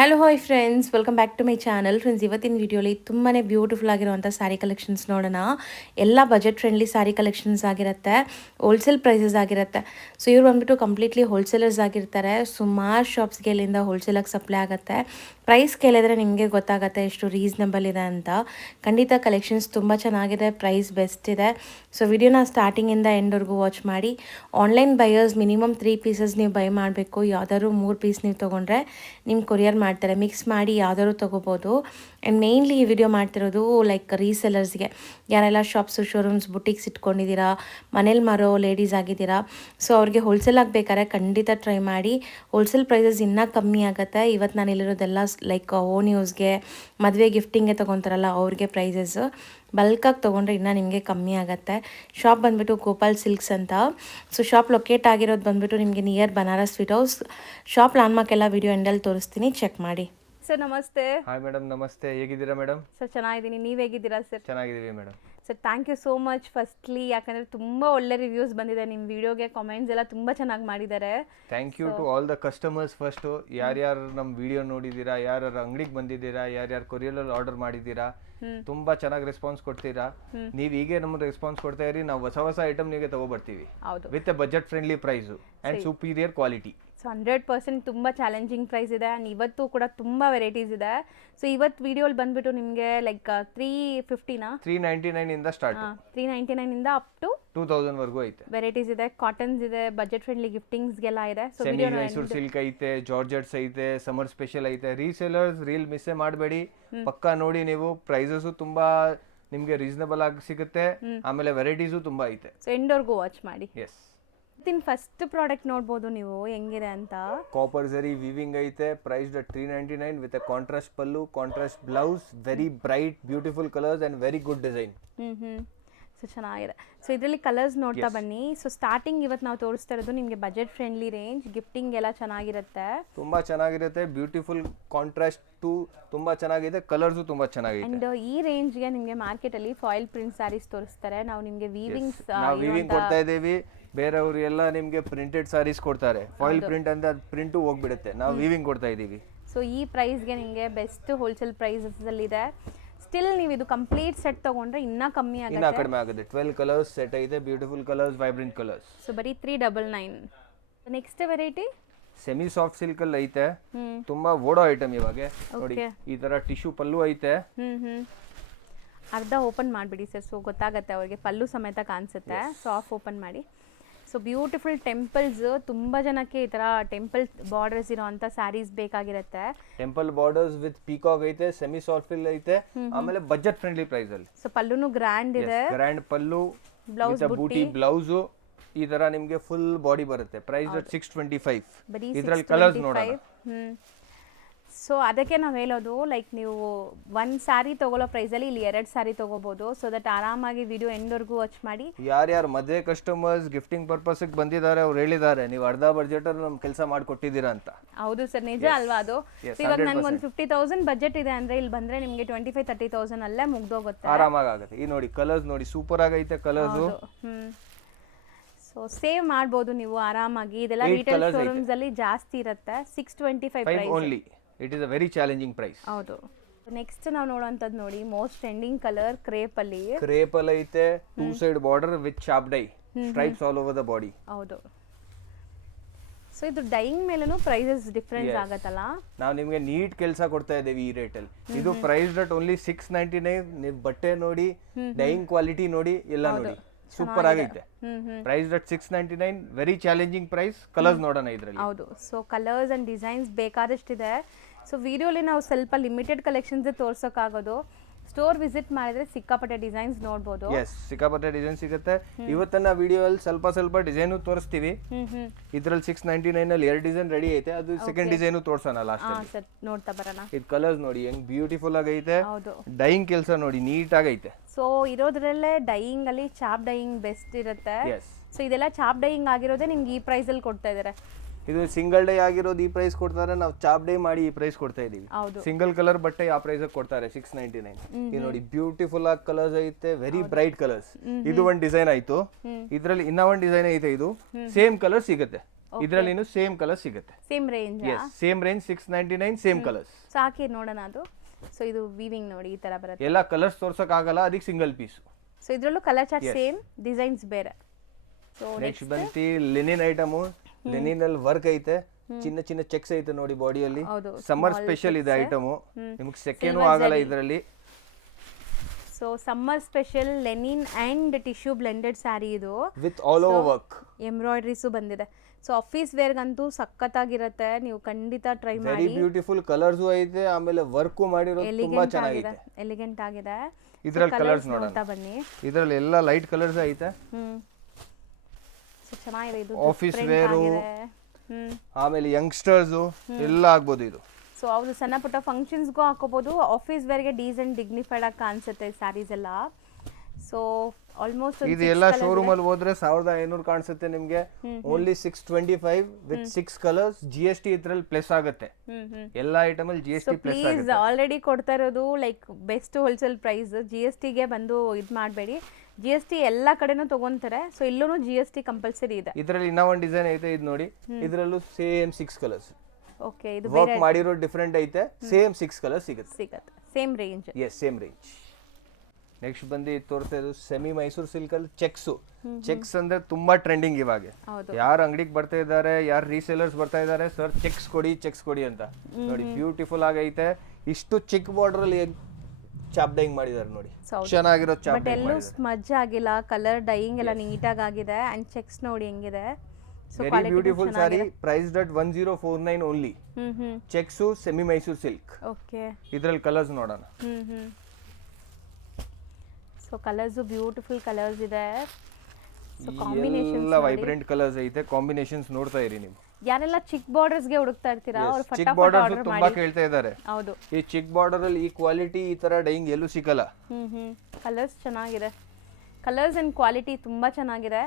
Hello hi friends, welcome back to my channel. Friends, ಇವತ್ತಿನ ವಿಡಿಯೋಲಿ ತುಂಬಾ ಬ್ಯೂಟಿಫುಲ್ ಆಗಿರುವಂಥ ಸ್ಯಾರಿ ಕಲೆಕ್ಷನ್ಸ್ ನೋಡೋಣ. ಎಲ್ಲ ಬಜೆಟ್ ಫ್ರೆಂಡ್ಲಿ ಸ್ಯಾರಿ ಕಲೆಕ್ಷನ್ಸ್ ಆಗಿರುತ್ತೆ, ಹೋಲ್ಸೇಲ್ ಪ್ರೈಸಸ್ ಆಗಿರುತ್ತೆ. ಸೊ ಇವ್ರು ಬಂದ್ಬಿಟ್ಟು ಕಂಪ್ಲೀಟ್ಲಿ ಹೋಲ್ಸೇಲರ್ಸ್ ಆಗಿರ್ತಾರೆ. ಸುಮಾರು ಶಾಪ್ಸ್ಗೆ ಇಲ್ಲಿಂದ ಹೋಲ್ಸೇಲಾಗಿ ಸಪ್ಲೈ ಆಗುತ್ತೆ. ಪ್ರೈಸ್ ಕೇಳಿದ್ರೆ ನಿಮಗೆ ಗೊತ್ತಾಗುತ್ತೆ ಎಷ್ಟು ರೀಸನಬಲ್ ಇದೆ ಅಂತ. ಖಂಡಿತ ಕಲೆಕ್ಷನ್ಸ್ ತುಂಬ ಚೆನ್ನಾಗಿದೆ, ಪ್ರೈಸ್ ಬೆಸ್ಟ್ ಇದೆ. ಸೊ ವಿಡಿಯೋನ ಸ್ಟಾರ್ಟಿಂಗಿಂದ ಎಂಡ್ವರೆಗೂ ವಾಚ್ ಮಾಡಿ. ಆನ್ಲೈನ್ ಬೈಯರ್ಸ್ ಮಿನಿಮಮ್ 3 ಪೀಸಸ್ ನೀವು ಬೈ ಮಾಡಬೇಕು. ಯಾವುದಾದ್ರು 3 ಪೀಸ್ ನೀವು ತೊಗೊಂಡ್ರೆ ನಿಮ್ಮ ಕೊರಿಯರ್ ಮಾಡ್ತಾರೆ. ಮಿಕ್ಸ್ ಮಾಡಿ ಯಾವ್ದಾದ್ರು ತೊಗೋಬೋದು. ಆ್ಯಂಡ್ ಮೇಯ್ನ್ಲಿ ಈ ವಿಡಿಯೋ ಮಾಡ್ತಿರೋದು ಲೈಕ್ ರೀಸೆಲರ್ಸ್ಗೆ, ಯಾರೆಲ್ಲ ಶಾಪ್ಸು, ಶೋರೂಮ್ಸ್, ಬುಟಿಕ್ಸ್ ಇಟ್ಕೊಂಡಿದ್ದೀರಾ, ಮನೇಲಿ ಮಾರೋ ಲೇಡೀಸ್ ಆಗಿದ್ದೀರಾ. ಸೊ ಅವ್ರಿಗೆ ಹೋಲ್ಸೇಲ್ ಆಗಬೇಕಾದ್ರೆ ಖಂಡಿತ ಟ್ರೈ ಮಾಡಿ. ಹೋಲ್ಸೇಲ್ ಪ್ರೈಸಸ್ ಇನ್ನೂ ಕಮ್ಮಿ ಆಗುತ್ತೆ. ಇವತ್ತು ನಾನು ಇಲ್ಲಿರೋದೆಲ್ಲ ಲೈಕ್ ಓನ್ ಯೂಸ್ಗೆ, ಮದುವೆ ಗಿಫ್ಟಿಂಗ್ಗೆ ತೊಗೊತಾರಲ್ಲ ಅವ್ರಿಗೆ ಪ್ರೈಸಸ್. ಬಲ್ಕಾಗಿ ತೊಗೊಂಡ್ರೆ ಇನ್ನೂ ನಿಮಗೆ ಕಮ್ಮಿ ಆಗುತ್ತೆ. ಶಾಪ್ ಬಂದುಬಿಟ್ಟು ಗೋಪಾಲ್ ಸಿಲ್ಕ್ಸ್ ಅಂತ. ಸೊ ಶಾಪ್ ಲೊಕೇಟ್ ಆಗಿರೋದು ಬಂದುಬಿಟ್ಟು ನಿಮಗೆ near Banaras sweet house. Shop landmark ಎಲ್ಲ ವಿಡಿಯೋ ಎಂಡಲ್ಲಿ ತೋರಿಸ್ತೀನಿ, ಚೆಕ್ ಮಾಡಿ. ಸರ್ ನಮಸ್ತೆ. ಹಾಯ್ ಮೇಡಮ್, ನಮಸ್ತೆ. ಹೇಗಿದ್ದೀರಾ ಮೇಡಮ್? ಸರ್ ಚೆನ್ನಾಗಿದ್ದೀನಿ, ನೀವು ಹೇಗಿದ್ದೀರಾ ಸರ್? ಚೆನ್ನಾಗಿದ್ದೀವಿ madam. Sir thank you so much firstly, ಯಾಕಂದರೆ ತುಂಬ ಒಳ್ಳೆ ರಿವ್ಯೂಸ್ ಬಂದಿದೆ ನಿಮ್ಮ ವಿಡಿಯೋಗೆ. ಕಾಮೆಂಟ್ಸ್ ಎಲ್ಲ ತುಂಬ ಚೆನ್ನಾಗಿ ಮಾಡಿದ್ದಾರೆ. Thank you to all the customers. First ಯಾರ್ಯಾರು ನಮ್ಮ ವಿಡಿಯೋ ನೋಡಿದ್ದೀರಾ, ಯಾರ್ಯಾರು ಅಂಗಡಿಗೆ ಬಂದಿದ್ದೀರಾ, ಯಾರ್ಯಾರು ಕೊರಿಯರಲ್ಲಿ ಆರ್ಡರ್ ಮಾಡಿದ್ದೀರಾ, ತುಂಬಾ ಚೆನ್ನಾಗಿ ರೆಸ್ಪಾನ್ಸ್ ಕೊಡ್ತೀರಾ. ನೀವು ಹೀಗೆ ನಮ್ಗೆ ರೆಸ್ಪಾನ್ಸ್ ಕೊಡ್ತಾ ಇರಿ. ನಾವು ಹೊಸ ಹೊಸ ಐಟಮ್ ನಿಮಗೆ ತಗೋಬರ್ತೀವಿ with budget friendly price and superior quality. So 100% ತುಂಬ ಚಾಲೆಂಜಿಂಗ್ ಪ್ರೈಸ್ ಇದೆ. ಆ್ಯಂಡ್ ಇವತ್ತು ಕೂಡ ತುಂಬ ವೆರೈಟೀಸ್ ಇದೆ. ಸೊ ಇವತ್ತು ವಿಡಿಯೋಲಿ ಬಂದುಬಿಟ್ಟು ನಿಮಗೆ ಲೈಕ್ 350ನಾ 399 ಇಂದ ಸ್ಟಾರ್ಟ್, 399 ಇಂದ ಅಪ್ ಟು 2000 ವರೆಗೂ ಐತೆ. ವೆರೈಟೀಸ್ ಇದೆ, ಕಾಟನ್ಸ್ ಇದೆ, ಬಜೆಟ್ ಫ್ರೆಂಡ್ಲಿ ಗಿಫ್ಟಿಂಗ್ಸ್ಗೆಲ್ಲ ಇದೆ. ಸೊ ಸೆಮಿ ಮೈಸೂರು ಸಿಲ್ಕ್ ಐತೆ, ಜಾರ್ಜೆಟ್ಸ್ ಐತೆ, ಸಮರ್ ಸ್ಪೆಷಲ್ ಐತೆ. ರೀಸೇಲರ್ಸ್ ರೀಲ್ ಮಿಸ್ಸೇ ಮಾಡಬೇಡಿ, ಪಕ್ಕಾ ನೋಡಿ ನೀವು. ಪ್ರೈಸಸ್ ತುಂಬಾ ನಿಮಗೆ ರೀಸನಬಲ್ ಆಗಿ ಸಿಗುತ್ತೆ. ಆಮೇಲೆ ವೆರೈಟೀಸು ತುಂಬಾ ಐತೆ. ಸೊ ಎಂಡೋರ್ಗೂ ವಾಚ್ ಮಾಡಿ. ಎಸ್, ಫಸ್ಟ್ ಪ್ರಾಡಕ್ಟ್ ನೋಡ್ಬೋದು ನೀವು ಹೆಂಗಿದೆ ಅಂತ. ಕಾಪರ್ ಝರಿ ವೀವಿಂಗ್ ಐತೆ, priced at 399 with a contrast pallu, contrast blouse, very bright beautiful colours and very good design. So ಚೆನ್ನಾಗಿದೆ. ಸೊ ಇದರಲ್ಲಿ ಕಲರ್ಸ್ ನೋಡ್ತಾ ಬನ್ನಿ. ಸೊ ಸ್ಟಾರ್ಟಿಂಗ್ ಇವತ್ತು ನಾವು ತೋರಿಸ್ತಾ ಇರೋದು ನಿಮಗೆ ಬಜೆಟ್ ಫ್ರೆಂಡ್ಲಿ ರೇಂಜ್, ಗಿಫ್ಟಿಂಗ್ ಎಲ್ಲ ಚೆನ್ನಾಗಿರುತ್ತೆ, ತುಂಬಾ ಚೆನ್ನಾಗಿರುತ್ತೆ. ಬ್ಯೂಟಿಫುಲ್ ಕಾಂಟ್ರಾಸ್ಟ್ ಟು ತುಂಬಾ ಚೆನ್ನಾಗಿದೆ, ಕಲರ್ಸು ತುಂಬಾ ಚೆನ್ನಾಗಿದೆ. ಅಂಡ್ ಈ ರೇಂಜ್ಗೆ ನಿಮಗೆ ಮಾರ್ಕೆಟಲ್ಲಿ ಫಾಯಿಲ್ ಪ್ರಿಂಟ್ ಸ್ಯಾರೀಸ್ ತೋರಿಸ್ತಾರೆ. ನಾವು ನಿಮಗೆ ವೀವಿಂಗ್ಸ್ ನಾವು ವೀವಿಂಗ್ ಕೊಡ್ತಾ ಇದ್ದೀವಿ. ಬೇರೆಯವರು ಎಲ್ಲ ನಿಮಗೆ ಪ್ರಿಂಟೆಡ್ ಸಾರೀಸ್ ಕೊಡ್ತಾರೆ. ಫಾಯಿಲ್ ಪ್ರಿಂಟ್ ಅಂತ ಪ್ರಿಂಟು ಹೋಗ್ಬಿಡುತ್ತೆ. ನಾವು ವೀವಿಂಗ್ ಕೊಡ್ತಾ ಇದ್ದೀವಿ. ಸೊ ಈ ಪ್ರೈಸ್ಗೆ ನಿಮಗೆ ಬೆಸ್ಟ್ ಹೋಲ್ಸೇಲ್ ಪ್ರೈಸಲ್ಲಿ ಇದೆ. ಸ್ಟಿಲ್ ನೀವು ಇದು ಕಂಪ್ಲೀಟ್ ಸೆಟ್ ತಗೊಂಡ್ರೆ ಇನ್ನೂ ಕಮ್ಮಿ ಆಗುತ್ತೆ, ಇನ್ನೂ ಕಡಿಮೆ ಆಗುತ್ತೆ. 12 ಕಲರ್ಸ್ ಸೆಟ್ ಇದೆ, beautiful colours, vibrant colours. So ಬರೀ 399. Next variety semi soft silk ಅಲ್ಲಿ ಐತೆ, ತುಂಬಾ ಓಡೋ ಐಟಮ್. ಇವಾಗ ನೋಡಿ ಈ ತರ ಟಿಶ್ಯೂ ಪಲ್ಲು ಐತೆ. ಅರ್ಧ ಓಪನ್ ಮಾಡಿಬಿಡಿ ಸರ್, ಸೊ ಗೊತ್ತಾಗುತ್ತೆ ಅವ್ರಿಗೆ. ಪಲ್ಲು ಸಮೇತ ಕಾಣಿಸುತ್ತೆ. ಸೊ ಆಫ್ ಓಪನ್ ಮಾಡಿ. ಸೊ ಬ್ಯೂಟಿಫುಲ್ ಟೆಂಪಲ್ಸ್, ತುಂಬ ಜನಕ್ಕೆ ಈ ಥರ ಟೆಂಪಲ್ ಬಾರ್ಡರ್ಸ್ ಇರೋಂಥ ಸ್ಯಾರೀಸ್ ಬೇಕಾಗಿರುತ್ತೆ. ಟೆಂಪಲ್ ಬಾರ್ಡರ್ಸ್ ವಿತ್ ಪೀಕಾಕ್ ಐತೆ, ಸೆಮಿ ಸಾಫ್ಟ್ ಸಿಲ್ಕ್ ಐತೆ, ಆಮೇಲೆ ಬಜೆಟ್ ಫ್ರೆಂಡ್ಲಿ ಪ್ರೈಸ್ ಅಲ್ಲಿ. ಸೊ ಪಲ್ಲುನು ಗ್ರ್ಯಾಂಡ್ ಇದೆ, ಗ್ರ್ಯಾಂಡ್ ಪಲ್ಲು, ಬ್ಲೌಸ್ ಬೂಟಿ ಬ್ಲೌಸ್ ಈ ತರ ನಿಮಗೆ ಫುಲ್ ಬಾಡಿ ಬರುತ್ತೆ. ಪ್ರೈಸ್ 625. ಇದರಲ್ಲಿ ಕಲರ್ಸ್ ನೋಡೋಣ. ಸೊ ಅದಕ್ಕೆ ನಾವು ಹೇಳೋದು ಲೈಕ್ ನೀವು ಒಂದು ಸ್ಯಾರಿ ತೊಗೊಳ್ಳೋ ಪ್ರೈಸಲ್ಲಿ ಇಲ್ಲಿ 2 ಸ್ಯಾರಿ ತೊಗೋಬೋದು. ಸೊ ದಟ್ ಆರಾಮಾಗಿ ವಿಡಿಯೋ ಎಂಡ್ವರೆಗೂ ವಾಚ್ ಮಾಡಿ. ಯಾರ್ಯಾರು ಮದುವೆ ಕಸ್ಟಮರ್ಸ್ ಗಿಫ್ಟಿಂಗ್ ಪರ್ಪಸ್ಗೆ ಬಂದಿದ್ದಾರೆ ಅವ್ರು ಹೇಳಿದ್ದಾರೆ ನೀವು ಅರ್ಧ ಬಜೆಟ್ ಅಲ್ಲಿ ನಮ್ಮ ಕೆಲಸ ಮಾಡಿಕೊಟ್ಟಿದ್ದೀರಾ ಅಂತ. ಹೌದು ಸರ್, ನಿಜ ಅಲ್ವಾ ಅದು? ಇವಾಗ ನನಗೊಂದು 50,000 ಬಜೆಟ್ ಇದೆ ಅಂದರೆ ಇಲ್ಲಿ ಬಂದರೆ ನಿಮಗೆ 25-30,000 ಅಲ್ಲೇ ಮುಗ್ದೋಗುತ್ತೆ, ಆರಾಮಾಗಿ ಆಗುತ್ತೆ. ಈ ನೋಡಿ ಕಲರ್ಸ್ ನೋಡಿ, ಸೂಪರ್ ಆಗೈತೆ ಕಲರ್ಸು. ಸೊ ಸೇವ್ ಮಾಡ್ಬೋದು ನೀವು ಆರಾಮಾಗಿ. ಇದೆಲ್ಲ ರಿಟೇಲ್ ಶೋರೂಮ್ಸ್ ಅಲ್ಲಿ ಜಾಸ್ತಿ ಇರುತ್ತೆ. 625 price only. It is a very challenging price. ಹೌದು. ನೆಕ್ಸ್ಟ್ ನಾವು ನೋಡುವಂಥದ್ದು ನೋಡಿ, ಮೋಸ್ಟ್ ಟ್ರೆಂಡಿಂಗ್ ಕಲರ್ ಕ್ರೇಪ್ ಅಲ್ಲಿ. ಕ್ರೇಪ್ ಅಲ್ಲಿ ಐತೆ, 2 side border with sharp dye, stripes all over the body. ಹೌದು. ಸೊ ಇದು ಡೈಯಿಂಗ್ ಮೇಲೂ ಪ್ರೈಸಸ್ ಡಿಫರೆನ್ಸ್ ಆಗತ್ತಲ್ಲ. ನಾವು ನಿಮಗೆ ನೀಟ್ ಕೆಲಸ ಕೊಡ್ತಾ ಇದ್ದೇವೆ ಈ ರೇಟ್ ಅಲ್ಲಿ. ಇದು ಪ್ರೈಸ್ ಡಟ್ ಓನ್ಲಿ 699. ನೀವು ಬಟ್ಟೆ ನೋಡಿ, ಡೈಯಿಂಗ್ ಕ್ವಾಲಿಟಿ ನೋಡಿ, ಎಲ್ಲ ನೋಡಿ, ಸೂಪರ್ ಆಗೈತೆ. Price at 699, very challenging price. Colours ನೋಡೋಣ ಇದರಲ್ಲಿ. ಹೌದು. ಸೊ ಕಲರ್ಸ್ ಅಂಡ್ ಡಿಸೈನ್ಸ್ ಬೇಕಾದಷ್ಟಿದೆ. ಸೊ ವಿಡಿಯೋಲಿ ನಾವು ಸ್ವಲ್ಪ ಲಿಮಿಟೆಡ್ ಕಲೆಕ್ಷನ್ಸ್ ತೋರ್ಸೋಕ್ಕಾಗೋದು. ಸ್ಟೋರ್ ವಿಸಿಟ್ ಮಾಡಿದ್ರೆ ಸಿಕ್ಕಾಪಟ್ಟೆ ಡಿಸೈನ್ಸ್ ನೋಡ್ಬೋದು. ಎಸ್, ಸಿಕ್ಕಾಪಟ್ಟೆ ಡಿಸೈನ್ ಸಿಗುತ್ತೆ. ಇವತ್ತನ್ನ ವಿಡಿಯೋ ಅಲ್ಲಿ ಸ್ವಲ್ಪ ಡಿಸೈನ್ ತೋರಿಸ್ತೀವಿ. ಇದ್ರಲ್ಲಿ 699 ಅಲ್ಲಿ 2 ಡಿಸೈನ್ ರೆಡಿ ಐತೆ. ಅದು ಸೆಕೆಂಡ್ ಡಿಸೈನ್ ತೋರ್ಸೋಣ ಲಾಸ್ಟ್ ಅಲ್ಲಿ. ನೋಡ್ತಾ ಬರೋಣ. ಇದು ಕಲರ್ಸ್ ನೋಡಿ ಹೆಂಗ್ ಬ್ಯೂಟಿಫುಲ್ ಆಗೈತೆ. ಡೈಯಿಂಗ್ ಕೆಲಸ ನೋಡಿ ನೀಟ್ ಆಗೈತೆ. ಸೊ ಇರೋದ್ರಲ್ಲೇ ಡೈಯಿಂಗ್ ಅಲ್ಲಿ ಚಾಪ್ ಡೈಯಿಂಗ್ ಬೆಸ್ಟ್ ಇರುತ್ತೆ. ಸೊ ಇದೆಲ್ಲ ಚಾಪ್ ಡೈಯಿಂಗ್ ಆಗಿರೋದೇ ನಿಮ್ಗೆ ಈ ಪ್ರೈಸ್ ಅಲ್ಲಿ ಕೊಡ್ತಾ ಇದಾರೆ. ಇದು ಸಿಂಗಲ್ ಡೇ ಆಗಿರೋದು ಈ ಪ್ರೈಸ್ ಕೊಡ್ತಾರೆ. ನಾವು ಚಾಪ್ ಡೇ ಮಾಡಿ ಈ ಪ್ರೈಸ್ ಕೊಡ್ತಾ ಇದೀವಿ. ಸಿಂಗಲ್ ಕಲರ್ ಬಟ್ಟೆ ಆ ಪ್ರೈಸ್ ಕೊಡ್ತಾರೆ 699. ಇದು ನೋಡಿ ಬ್ಯೂಟಿಫುಲ್ ಆಗಿ ಕಲರ್ಸ್ ಐತೆ, ವೆರಿ ಬ್ರೈಟ್ ಕಲರ್ಸ್. ಇದು ಒಂದು ಡಿಸೈನ್ ಆಯ್ತು. ಇದ್ರಲ್ಲಿ ಇನ್ನ ಒಂದು ಡಿಸೈನ್ ಐತೆ, ಇದು ಸೇಮ್ ಕಲರ್ ಸಿಗುತ್ತೆ. ಇದರಲ್ಲಿ ಇನ್ನು ಸೇಮ್ ಕಲರ್ ಸಿಗುತ್ತೆ. Same range. Same range 699 same colours. So ಹಾಕಿ ನೋಡೋಣ ಅದು. ಸೊ ಇದು ವೀವಿಂಗ್ ನೋಡಿ ಈ ತರ ಬರುತ್ತೆ. ಎಲ್ಲ ಕಲರ್ಸ್ ತೋರ್ಸಕ್ ಆಗಲ್ಲ, ಅದಕ್ಕೆ ಸಿಂಗಲ್ ಪೀಸ್. ಸೊ ಇದ್ರಲ್ಲೂ ಕಲರ್ ಚಾರ್ಟ್ ಸೇಮ್, ಡಿಸೈನ್ಸ್ ಬೇರೆ. ಸೊ ನೆಕ್ಸ್ಟ್ ಬಂತಿ ಲಿನಿನ್ ಐಟಮ್. ಲಿನಿನ್ ಅಲ್ಲಿ ವರ್ಕ್ ಐತೆ, ಚಿನ್ನ ಚಿನ್ನ ಚೆಕ್ಸ್ ಐತೆ ನೋಡಿ ಬಾಡಿಯಲ್ಲಿ. ಸಮ್ಮರ್ ಸ್ಪೆಷಲ್ ಇದೆ ಐಟಮ್, ನಿಮಗೆ ಸೆಕೆಂಡ್ ಆಗಲ್ಲ ಇದರಲ್ಲಿ. So summer special linen and tissue blended sari ಇದು, with all over work, embroideries ಬಂದಿದೆ. ಸೊ ಆಫೀಸ್ ವೇರ್ಗಂತೂ ಸಖತ್ತಾಗಿರುತ್ತೆ, ನೀವು ಖಂಡಿತ ಟ್ರೈ ಮಾಡಿ. ವೆರಿ ಬ್ಯೂಟಿಫುಲ್ ಕಲರ್ಸ್ ಐತೆ, ಆಮೇಲೆ ವರ್ಕ್ ಮಾಡಿರೋದು ತುಂಬಾ ಚೆನ್ನಾಗಿದೆ, ಎಲಿಗೆಂಟ್ ಆಗಿದೆ. ಇದರಲ್ಲಿ ಕಲರ್ಸ್ ನೋಡೋಣ ಬನ್ನಿ. ಇದರಲ್ಲಿ ಎಲ್ಲ ಲೈಟ್ ಕಲರ್ಸ್ ಐತೆ. ಸೊ ಚೆನ್ನಾಗಿದೆ ಇದು, ಆಫೀಸ್ ವೇರು, ಆಮೇಲೆ ಯಂಗ್ಸ್ಟರ್ಸ್ ಎಲ್ಲ ಆಗ್ಬೋದು ಇದು. ಸೊ ಅವ್ರು ಸಣ್ಣ ಪುಟ್ಟ ಫಂಕ್ಷನ್ಸ್ಗೂ ಹಾಕೋಬಹುದು, ಆಫೀಸ್ ವೇರ್ಗೆ ಡೀಸೆಂಟ್ ಡಿಗ್ನಿಫೈಡ್ ಆಗಿ ಕಾಣಿಸುತ್ತೆ ಸ್ಯಾರೀಸ್ ಎಲ್ಲ. ಸೊ ಆಲ್ಮೋಸ್ಟ್ ಇದು ಎಲ್ಲ ಶೋರೂಮ್ ಅಲ್ಲಿ ಹೋದ್ರೆ 1500 ಕಾಣಿಸುತ್ತೆ ನಿಮ್ಗೆ. Only 625 with 6 colours. GST ಇದ್ರಲ್ಲಿ ಪ್ಲಸ್ ಆಗುತ್ತೆ, ಎಲ್ಲ ಐಟಮ್ ಅಲ್ಲಿ GST ಪ್ಲಸ್ ಆಗುತ್ತೆ. ಪ್ಲೀಸ್ ಆಲ್ರೆಡಿ ಕೊಡ್ತಾ ಇರೋದು like best wholesale price, GST ಗೆ ಬಂದು ಇದು ಮಾಡಬೇಡಿ. GST ಎಲ್ಲ ಕಡೆನೂ ತಗೊಂತಾರೆ, ಸೊ ಇಲ್ಲೂ GST ಕಂಪಲ್ಸರಿ ಇದೆ. ಇದರಲ್ಲಿ ಇನ್ನೂ ಒಂದು ಡಿಸೈನ್ ಐತೆ, ಇದು ನೋಡಿ. ಇದರಲ್ಲೂ ಸೇಮ್ 6 ಕಲರ್ಸ್. ಓಕೆ, ಇದು ವರ್ಕ್ ಮಾಡಿರೋ ಡಿಫರೆಂಟ್ ಐತೆ, ಸೇಮ್ 6 ಕಲರ್ಸ್ ಸಿಗುತ್ತೆ. Same range. Yes, same range. Next ಬಂದು ತೋರ್ತಾ ಇರೋದು ಸೆಮಿ ಮೈಸೂರು ಸಿಲ್ಕ್ ಅಲ್ಲಿ ಚೆಕ್ಸ್. ಚೆಕ್ಸ್ ಅಂದ್ರೆ ತುಂಬಾ ಟ್ರೆಂಡಿಂಗ್ ಇವಾಗ. ಯಾರು ಅಂಗಡಿಗೆ ಬರ್ತಾ ಇದ್ದಾರೆ, ಯಾರು ರೀಸೇಲರ್ಸ್ ಬರ್ತಾ ಇದ್ದಾರೆ, ಸರ್ ಚೆಕ್ಸ್ ಕೊಡಿ ಅಂತ. ನೋಡಿ ಬ್ಯೂಟಿಫುಲ್ ಆಗೈತೆ. ಇಷ್ಟು ಚಿಕ್ಕ ಬಾರ್ಡರ್ ಅಲ್ಲಿ ಚಾಪ್ ಡೈಯಿಂಗ್ ಮಾಡಿದ್ದಾರೆ ನೋಡಿ, ಚೆನ್ನಾಗಿರೋ ಚಾಪ್. ಬಟ್ ಎಲ್ಲೂ ಸ್ಮಜ್ ಆಗಿಲ್ಲ, ಕಲರ್ ಡೈಯಿಂಗ್ ಎಲ್ಲ ನೀಟಾಗಿ ಆಗಿದೆ. ಅಂಡ್ ಚೆಕ್ಸ್ ನೋಡಿ ಹೆಂಗಿದೆ. So very beautiful sorry, priced at 1049 only. Cheques semi Mysuru silk. Okay, ಇದರಲ್ಲಿ ಕಲರ್ಸ್ ನೋಡೋಣ. ಸೊ ಕಲರ್ಸ್ ಬ್ಯೂಟಿಫುಲ್ ಕಲರ್ಸ್ ಇದೆ. ಸೊ ಕಾಂಬಿನೇಷನ್ಸ್ ಎಲ್ಲ ವೈಬ್ರೆಂಟ್ ಕಲರ್ಸ್ ಐತೆ. ಕಾಂಬಿನೇಷನ್ಸ್ ನೋಡ್ತಾ ಇರಿ ನೀವು. ಯಾರೆಲ್ಲ ಚಿಕ್ ಬಾರ್ಡರ್ಸ್ ಗೆ ಹುಡುಕ್ತಾ ಇರ್ತೀರಾ, ಅವರು ಚಿಕ್ ಬಾರ್ಡರ್ಸ್ ತುಂಬಾ ಕೇಳ್ತಾ ಇದ್ದಾರೆ. ಹೌದು, ಈ ಚಿಕ್ ಬಾರ್ಡರ್ ಅಲ್ಲಿ ಈ ಕ್ವಾಲಿಟಿ, ಈ ತರ ಡೈಯಿಂಗ್ ಎಲ್ಲೂ ಸಿಗಲ್ಲ. ಕಲರ್ಸ್ ಚೆನ್ನಾಗಿದೆ, ಕಲರ್ಸ್ ಅಂಡ್ ಕ್ವಾಲಿಟಿ ತುಂಬಾ ಚೆನ್ನಾಗಿದೆ.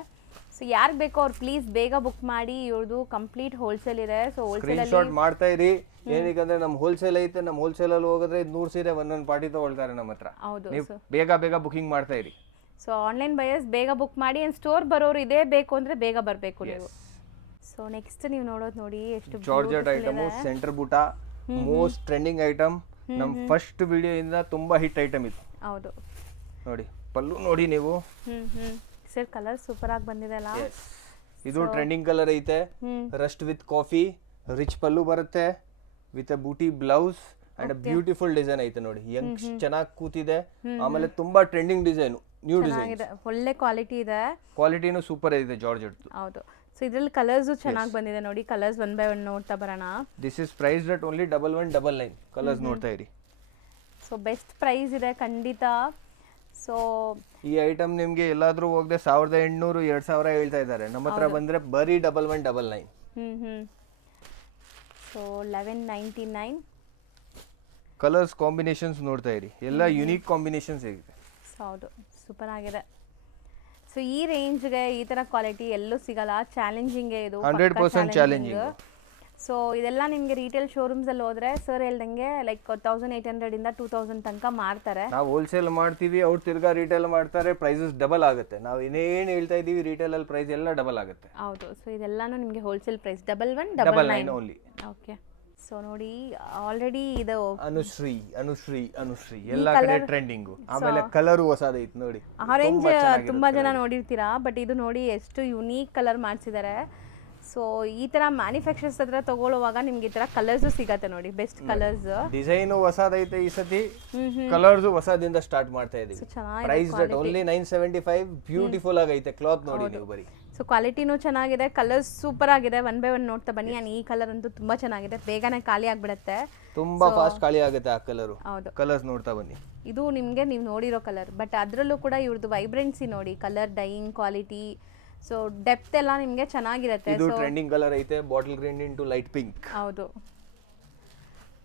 ಸೊ ಯಾರಿಗೆ ಬೇಕೋ ಅವ್ರು ಪ್ಲೀಸ್ ಬೇಗ ಬುಕ್ ಮಾಡಿ, ಇವ್ರದ್ದು ಕಂಪ್ಲೀಟ್ ಹೋಲ್ಸೇಲ್ ಇದೆ. ಸೊ ಹೋಲ್ಸೇಲ್ ಶಾಟ್ ಮಾಡ್ತಾ ಇರಿ, ಏನಕ್ಕೆ ನಮ್ ಹೋಲ್ಸೇಲ್ ಐತೆ. ನಮ್ ಹೋಲ್ಸೇಲ್ ಅಲ್ಲಿ ಹೋಗಿದ್ರೆ 100 ಸೀರೆ ಒಂದೊಂದು ಪಾರ್ಟಿ ತಗೊಳ್ತಾರೆ ನಮ್ಮ ಹತ್ರ. ನೀವು ಬೇಗ ಬುಕಿಂಗ್ ಮಾಡ್ತಾ ಇರಿ. ಸೊ ಆನ್ಲೈನ್ ಬಯರ್ಸ್ ಬೇಗ ಬುಕ್ ಮಾಡಿ. ಅಂಡ್ ಸ್ಟೋರ್ ಬರೋರು ಇದೇ ಬೇಕು ಅಂದ್ರೆ ಬೇಗ ಬರಬೇಕು ನೀವು. ಸೊ ನೆಕ್ಸ್ಟ್ ನೀವು ನೋಡೋದು ನೋಡಿ, ಎಷ್ಟು ಜಾರ್ಜೆಟ್ ಐಟಮ್, ಸೆಂಟರ್ ಬೂಟ, ಮೋಸ್ಟ್ ಟ್ರೆಂಡಿಂಗ್ ಐಟಮ್. ನಮ್ ಫಸ್ಟ್ ವಿಡಿಯೋ ಇಂದ ತುಂಬಾ ಹಿಟ್ ಐಟಮ್ ಇದು. ಹೌದು ನೋಡಿ, ಪಲ್ಲು ನೋಡಿ ನೀವು. ಸರ್ ಕಲರ್ ಸೂಪರ್ ಆಗಿ ಬಂದಿದೆ ಅಲ್ಲ. ಇದು ಟ್ರೆಂಡಿಂಗ್ ಕಲರ್ ಐತೆ. Rust with coffee, rich pallu ಬರುತ್ತೆ with a booti blouse and beautiful design ಐತೆ ನೋಡಿ. ಯಂಗ್ ಚೆನ್ನಾಗಿ ಕೂತಿದೆ. ಆಮೇಲೆ ತುಂಬಾ ಟ್ರೆಂಡಿಂಗ್ ಡಿಸೈನ್, ನ್ಯೂ ಡಿಸೈನ್, ಒಳ್ಳೆ ಕ್ವಾಲಿಟಿ ಇದೆ. ಕ್ವಾಲಿಟಿನೂ ಸೂಪರ್ ಇದೆ ಜಾರ್ಜೆಟ್. ಹೌದು. ಸೊ ಇದ್ರಲ್ಲಿ ಕಲರ್ಸ್ ಚೆನ್ನಾಗಿ ಬಂದಿದೆ ನೋಡಿ. ಕಲರ್ಸ್ ಒನ್ ಬೈ ಒನ್ ನೋಡ್ತಾ ಬರೋಣ. This is priced at only 1199. Colours ನೋಡ್ತಾ ಇರಿ. ಸೊ ಬೆಸ್ಟ್ ಪ್ರೈಸ್ ಇದೆ ಖಂಡಿತ. ಸೊ ಈ ಐಟಮ್ ನಿಮ್ಗೆ ಎಲ್ಲಾದ್ರೂ ಹೋಗದೆ 1800 2000 ಹೇಳ್ತಾ ಇದ್ದಾರೆ. ನಮ್ಮ ಹತ್ರ ಬಂದ್ರೆ ಬರೀ 1199. ಸೊ 1199. ಕಲರ್ಸ್ ಕಾಂಬಿನೇಷನ್ಸ್ ನೋಡ್ತಾ ಇರಿ, ಎಲ್ಲ ಯುನೀಕ್ ಕಾಂಬಿನೇಷನ್ಸ್ ಇದೆ. ಹೌದು, ಸೂಪರ್ ಆಗಿದೆ. ಸೊ ಈ ರೇಂಜ್ಗೆ ಈ ತರ ಕ್ವಾಲಿಟಿ ಎಲ್ಲೂ ಸಿಗಲ್ಲ. ಚಾಲೆಂಜಿಂಗ್ ಇದು, 100% ಚಾಲೆಂಜಿಂಗ್. ಸೊ ಇದೆಲ್ಲ ನಿಮಗೆ ರಿಟೇಲ್ ಶೋರೂಮ್ಸ್ ಅಲ್ಲಿ ಹೋದ್ರೆ ಸರ್ ಹೇಳ್ದಂಗೆ ಲೈಕ್ 1800 ಇಂದ 2000 ತನಕ ಮಾರ್ತಾರೆ. ನಾವು ಹೋಲ್ಸೇಲ್ ಮಾಡ್ತೀವಿ, ಅವ್ರು ತಿರ್ಗಾ ರಿಟೇಲ್ ಮಾಡ್ತಾರೆ, ಪ್ರೈಸಸ್ ಡಬಲ್ ಆಗುತ್ತೆ. ನಾವು ಇನ್ನೇನು ಹೇಳ್ತಾ ಇದೀವಿ, ರಿಟೇಲ್ ಅಲ್ಲಿ ಪ್ರೈಸ್ ಎಲ್ಲ ಡಬಲ್ ಆಗುತ್ತೆ. ಹೌದು. ಸೊ ಇದೆಲ್ಲಾನು ನಿಮಗೆ wholesale price 1199 only. Okay. So ನೋಡಿ, ಆಲ್ರೆಡಿ ಇದು ಅನುಶ್ರೀ ಎಲ್ಲ ಕಡೆ ಟ್ರೆಂಡಿಂಗ್. ಆಮೇಲೆ ಕಲರ್ ಹೊಸದೈತೆ ನೋಡಿ, ಆರೆಂಜ್ ತುಂಬಾ ಜನ ನೋಡಿರ್ತೀರಾ. ಬಟ್ ಇದು ನೋಡಿ ಎಷ್ಟು ಯುನೀಕ್ ಕಲರ್ ಮಾಡಿಸಿದ್ದಾರೆ. ಸೊ ಈ ತರ ಮ್ಯಾನುಫ್ಯಾಕ್ಚರ್ಸ್ ಹತ್ರ ತಗೊಳ್ಳುವಾಗ ನಿಮ್ಗೆ ಈ ತರ ಕಲರ್ಸ್ ಸಿಗತ್ತೆ ನೋಡಿ, ಬೆಸ್ಟ್ ಕಲರ್ಸ್. ಡಿಸೈನ್ ಹೊಸದೈತೆ ಈ ಸತಿ, ಕಲರ್ಸ್ ಹೊಸದಿಂದ ಸ್ಟಾರ್ಟ್ ಮಾಡ್ತಾ ಇದೀವಿ. Price that only 975. ಬ್ಯೂಟಿಫುಲ್ ಆಗೈತೆ ಕ್ಲಾತ್ ನೋಡಿ ನೀವು ಬರಿ. ಸೊ ಕ್ವಾಲಿಟಿನೂ ಚೆನ್ನಾಗಿದೆ, ಕಲರ್ಸ್ ಸೂಪರ್ ಆಗಿದೆ. ಒನ್ ಬೈ ಒನ್ ನೋಡ್ತಾ ಬನ್ನಿ. ಈ ಕಲರ್ ಅಂತೂ ತುಂಬಾ ಚೆನ್ನಾಗಿದೆ, ಬೇಗನೆ ಖಾಲಿ ಆಗ್ಬಿಡತ್ತೆ, ತುಂಬಾ ಫಾಸ್ಟ್ ಖಾಲಿ ಆಗುತ್ತೆ ಆ ಕಲರ್. ಹೌದು, ಕಲರ್ಸ್ ನೋಡ್ತಾ ಬನ್ನಿ. ಇದು ನಿಮ್ಗೆ ನೀವು ನೋಡಿರೋ ಕಲರ್, ಬಟ್ ಅದ್ರಲ್ಲೂ ಕೂಡ ಇವ್ರದ್ದು ವೈಬ್ರೆನ್ಸಿ ನೋಡಿ, colour dyeing quality. So depth ಎಲ್ಲ ನಿಮಗೆ ಚೆನ್ನಾಗಿರುತ್ತೆ. ಇದು ಟ್ರೆಂಡಿಂಗ್ ಕಲರ್ ಐತೆ, bottle green into light pink. ಹೌದು.